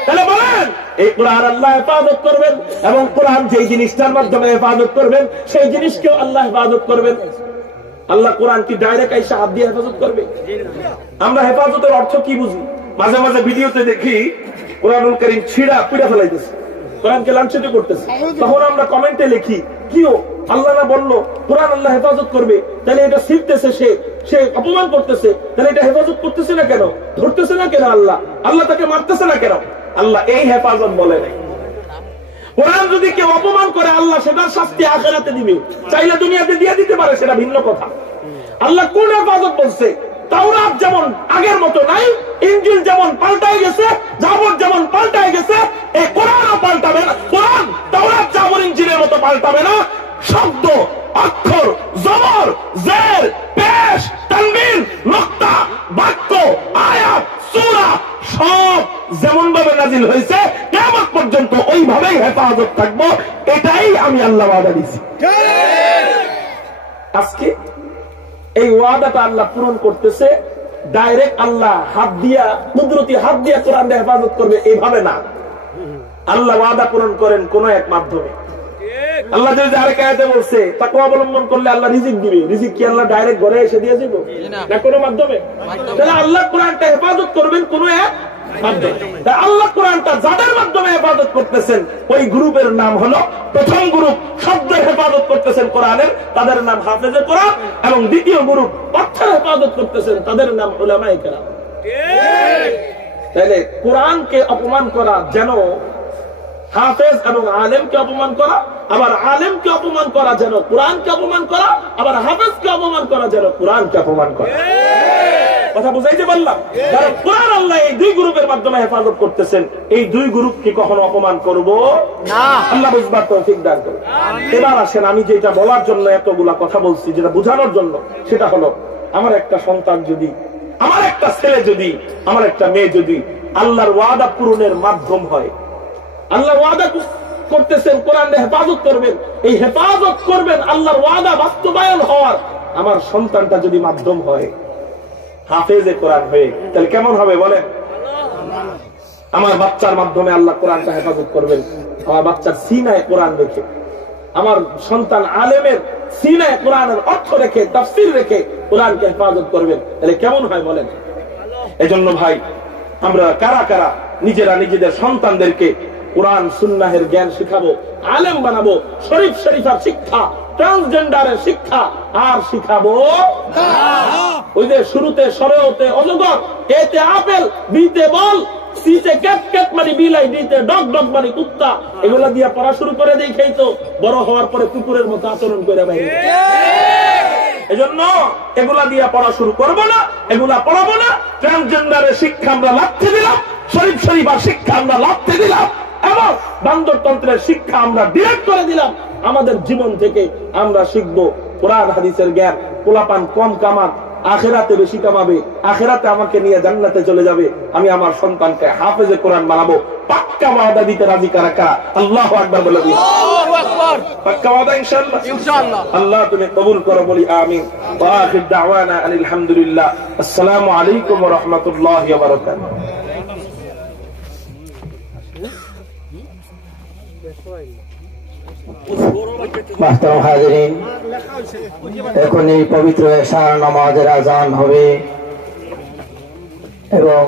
তাহলে বলেন এই কোরআন আল্লাহ হেফাজত করবেন, এবং কোরআন যেই জিনিসটার মাধ্যমে হেফাজত করবেন সেই জিনিসকেও আল্লাহ হেফাজত করবেন। আল্লাহ কোরআন কি ডাইরেক্ট আইসা হাত দিয়ে হেফাজত করবে? আমরা হেফাজতের অর্থ কি বুঝি? মাঝে মাঝে ভিডিওতে দেখি কোরআনুল কারীম ছিঁড়া পিড়া ফেলাইতেছে, কোরআনকে লাঞ্ছিত করতেছে। তখন আমরা কমেন্টে লিখি, কিও আল্লাহ না বললো কোরআন আল্লাহ হেফাজত করবে, তাহলে এটা ছিঁড়তেছে, সে অপমান করতেছে, তাহলে এটা হেফাজত করতেছে না কেন, ধরতেছে না কেন, আল্লাহ তাকে মারতেছে না কেন? আল্লাহ এই হেফাজত বলে নাই। কোরআন যদি কেউ অপমান করে আল্লাহ সেটার শাস্তি আখিরাতে দিবে, চাইলে দুনিয়াতে দিয়ে দিতে পারে, সেটা ভিন্ন কথা। আল্লাহ কোন হেফাজত বলছে? তাওরাত যেমন আগের মতো নাই, ইনজিল যেমন পাল্টাই গেছে, জাবর যেমন পাল্টাই গেছে, এই কোরআনও পাল্টাবে না। কোরআন তাওরাত জাবর ইনজিলের মতো পাল্টাবে না। শব্দ, অক্ষর, জবর, জের, পেশ, তানবিন, নুকতা, বাক্য, আয়াত, সূরা সব যেমন ভাবে নাজিল হয়েছে কিয়ামত পর্যন্ত ওইভাবেই হেফাজত থাকবো। এটাই আমি আল্লাহ ওয়াদা দিয়েছি। আজকে এই ওয়াদাটা আল্লাহ পূরণ করতেছে। ডাইরেক্ট আল্লাহ হাত দিয়া, কুদরতি হাত দিয়া কোরআন হেফাজত করবে এইভাবে না। আল্লাহ ওয়াদা পূরণ করেন কোন এক মাধ্যমে। আল্লাহ যদি আরেক আয়াতে বলছে তাকওয়া অবলম্বন করলে আল্লাহ রিজিক দিবে, রিজিক কি আল্লাহ ডাইরেক্ট ঘরে এসে দিয়ে যাবে না কোনো মাধ্যমে? তাহলে আল্লাহ কোরআনটা হেফাজত করবেন কোন এক মাধ্যমে। আল্লাহ কোরআনটা যাদের মাধ্যমে হেফাজত করতেছেন ওই গ্রুপের নাম হলো, প্রথম গ্রুপ শব্দের হেফাজত করতেছেন কোরআনের, তাদের নাম হাফেজে কোরআন, এবং দ্বিতীয় গ্রুপ অর্থের হেফাজত করতেছেন, তাদের নাম উলামায়ে কেরাম। তাহলে কোরআনকে অপমান করা যেন হাফেজ এবং আলেমকে অপমান করা, আবার আলেমকে অপমান করা যেন কোরআনকে অপমান করা, আবার হাফেজকে অপমান করা যেন কোরআনকে অপমান করা। কথা বুঝাইতে পারলাম? কারণ কোরআন আল্লাহ এই দুই গ্রুপের মাধ্যমে হেফাজত করতেছেন, এই দুই গ্রুপকে কখনো অপমান করব না। আল্লাহ বুঝবার তৌফিক দান করুন। এবার আসেন, আমি যেটা বলার জন্য এতগুলা কথা বলছি, যেটা বোঝানোর জন্য, সেটা হলো আমার একটা সন্তান যদি, আমার একটা ছেলে যদি, আমার একটা মেয়ে যদি আল্লাহর ওয়াদা পূরণের মাধ্যম হয়, আল্লাহর ওয়াদা করতেছেন কোরআনে হেফাজত করবেন, এই হেফাজত করবেন আল্লাহর ওয়াদা বাস্তবায়ন হওয়ার, আমার সন্তানটা যদি মাধ্যম হয় হাফেজে কোরআন হয়ে, তাহলে কেমন হবে বলেন? আমার বাচ্চার মাধ্যমে আল্লাহ কোরআনটা হেফাজত করবেন, আমার বাচ্চার সিনায় কোরআন রেখে, আমার সন্তান আলেমের সিনায় কোরআনের অর্থ রেখে, তাফসীর রেখে কোরআনকে হেফাজত করবেন, তাহলে কেমন হয় বলেন? এজন্য ভাই, আমরা কারা কারা নিজেরা নিজেদের সন্তানদেরকে কোরআন সুন্নাহের জ্ঞান শিখাবো, আলেম বানাবো, শরীফ শরীফার শিক্ষা, ট্রান্সজেন্ডারের শিক্ষা আর শিখাবো? ওই যে শুরুতে সরেওতে অজগর, এতে আপেল, বিতে বল, সিতে ক্যাট ক্যাট মানে বিলাই, দিতে ডগ ডগ মানে কুত্তা, এগুলা দিয়া পড়া শুরু করে দেখেই তো বড় হওয়ার পরে কুকুরের মতো আচরণ করে বাইরে। এজন্য এগুলা দিয়া পড়া শুরু করবো না, এগুলা পড়াবো না। ট্রান্সজেন্ডারের শিক্ষা আমরা লাথি দিলাম, শরীফ শরীফার শিক্ষা আমরা লাথি দিলাম, এবং বান্দরতন্ত্রের শিক্ষা আমরা ডিরেক্ট করে দিলাম। আমাদের জীবন থেকে আমরা শিখবো কোরআন হাদিসের জ্ঞান। পোলাপান কম কামাক, আখেরাতে বেশি কামাবে, আখেরাতে আমাকে নিয়ে জান্নাতে চলে যাবে। আমি আমার সন্তানকে হাফেজে কোরআন বানাবো। পাক্কা ওয়াদা দিতে রাজি কারা কারা? আল্লাহু আকবার বলে দিন। আল্লাহু আকবার। পাক্কা ওয়াদা ইনশাআল্লাহ? ইনশাআল্লাহ। আল্লাহ তুমি কবুল করো, বলি আমিন। ওয়া আখির দাওয়ানা আনিল হামদুলিল্লাহ। আসসালামু আলাইকুম ওয়া রাহমাতুল্লাহি ওয়া বারাকাতুহু। মাহতারাম হাজিরিন, এখনই পবিত্র এশার নামাজের আযান হবে এবং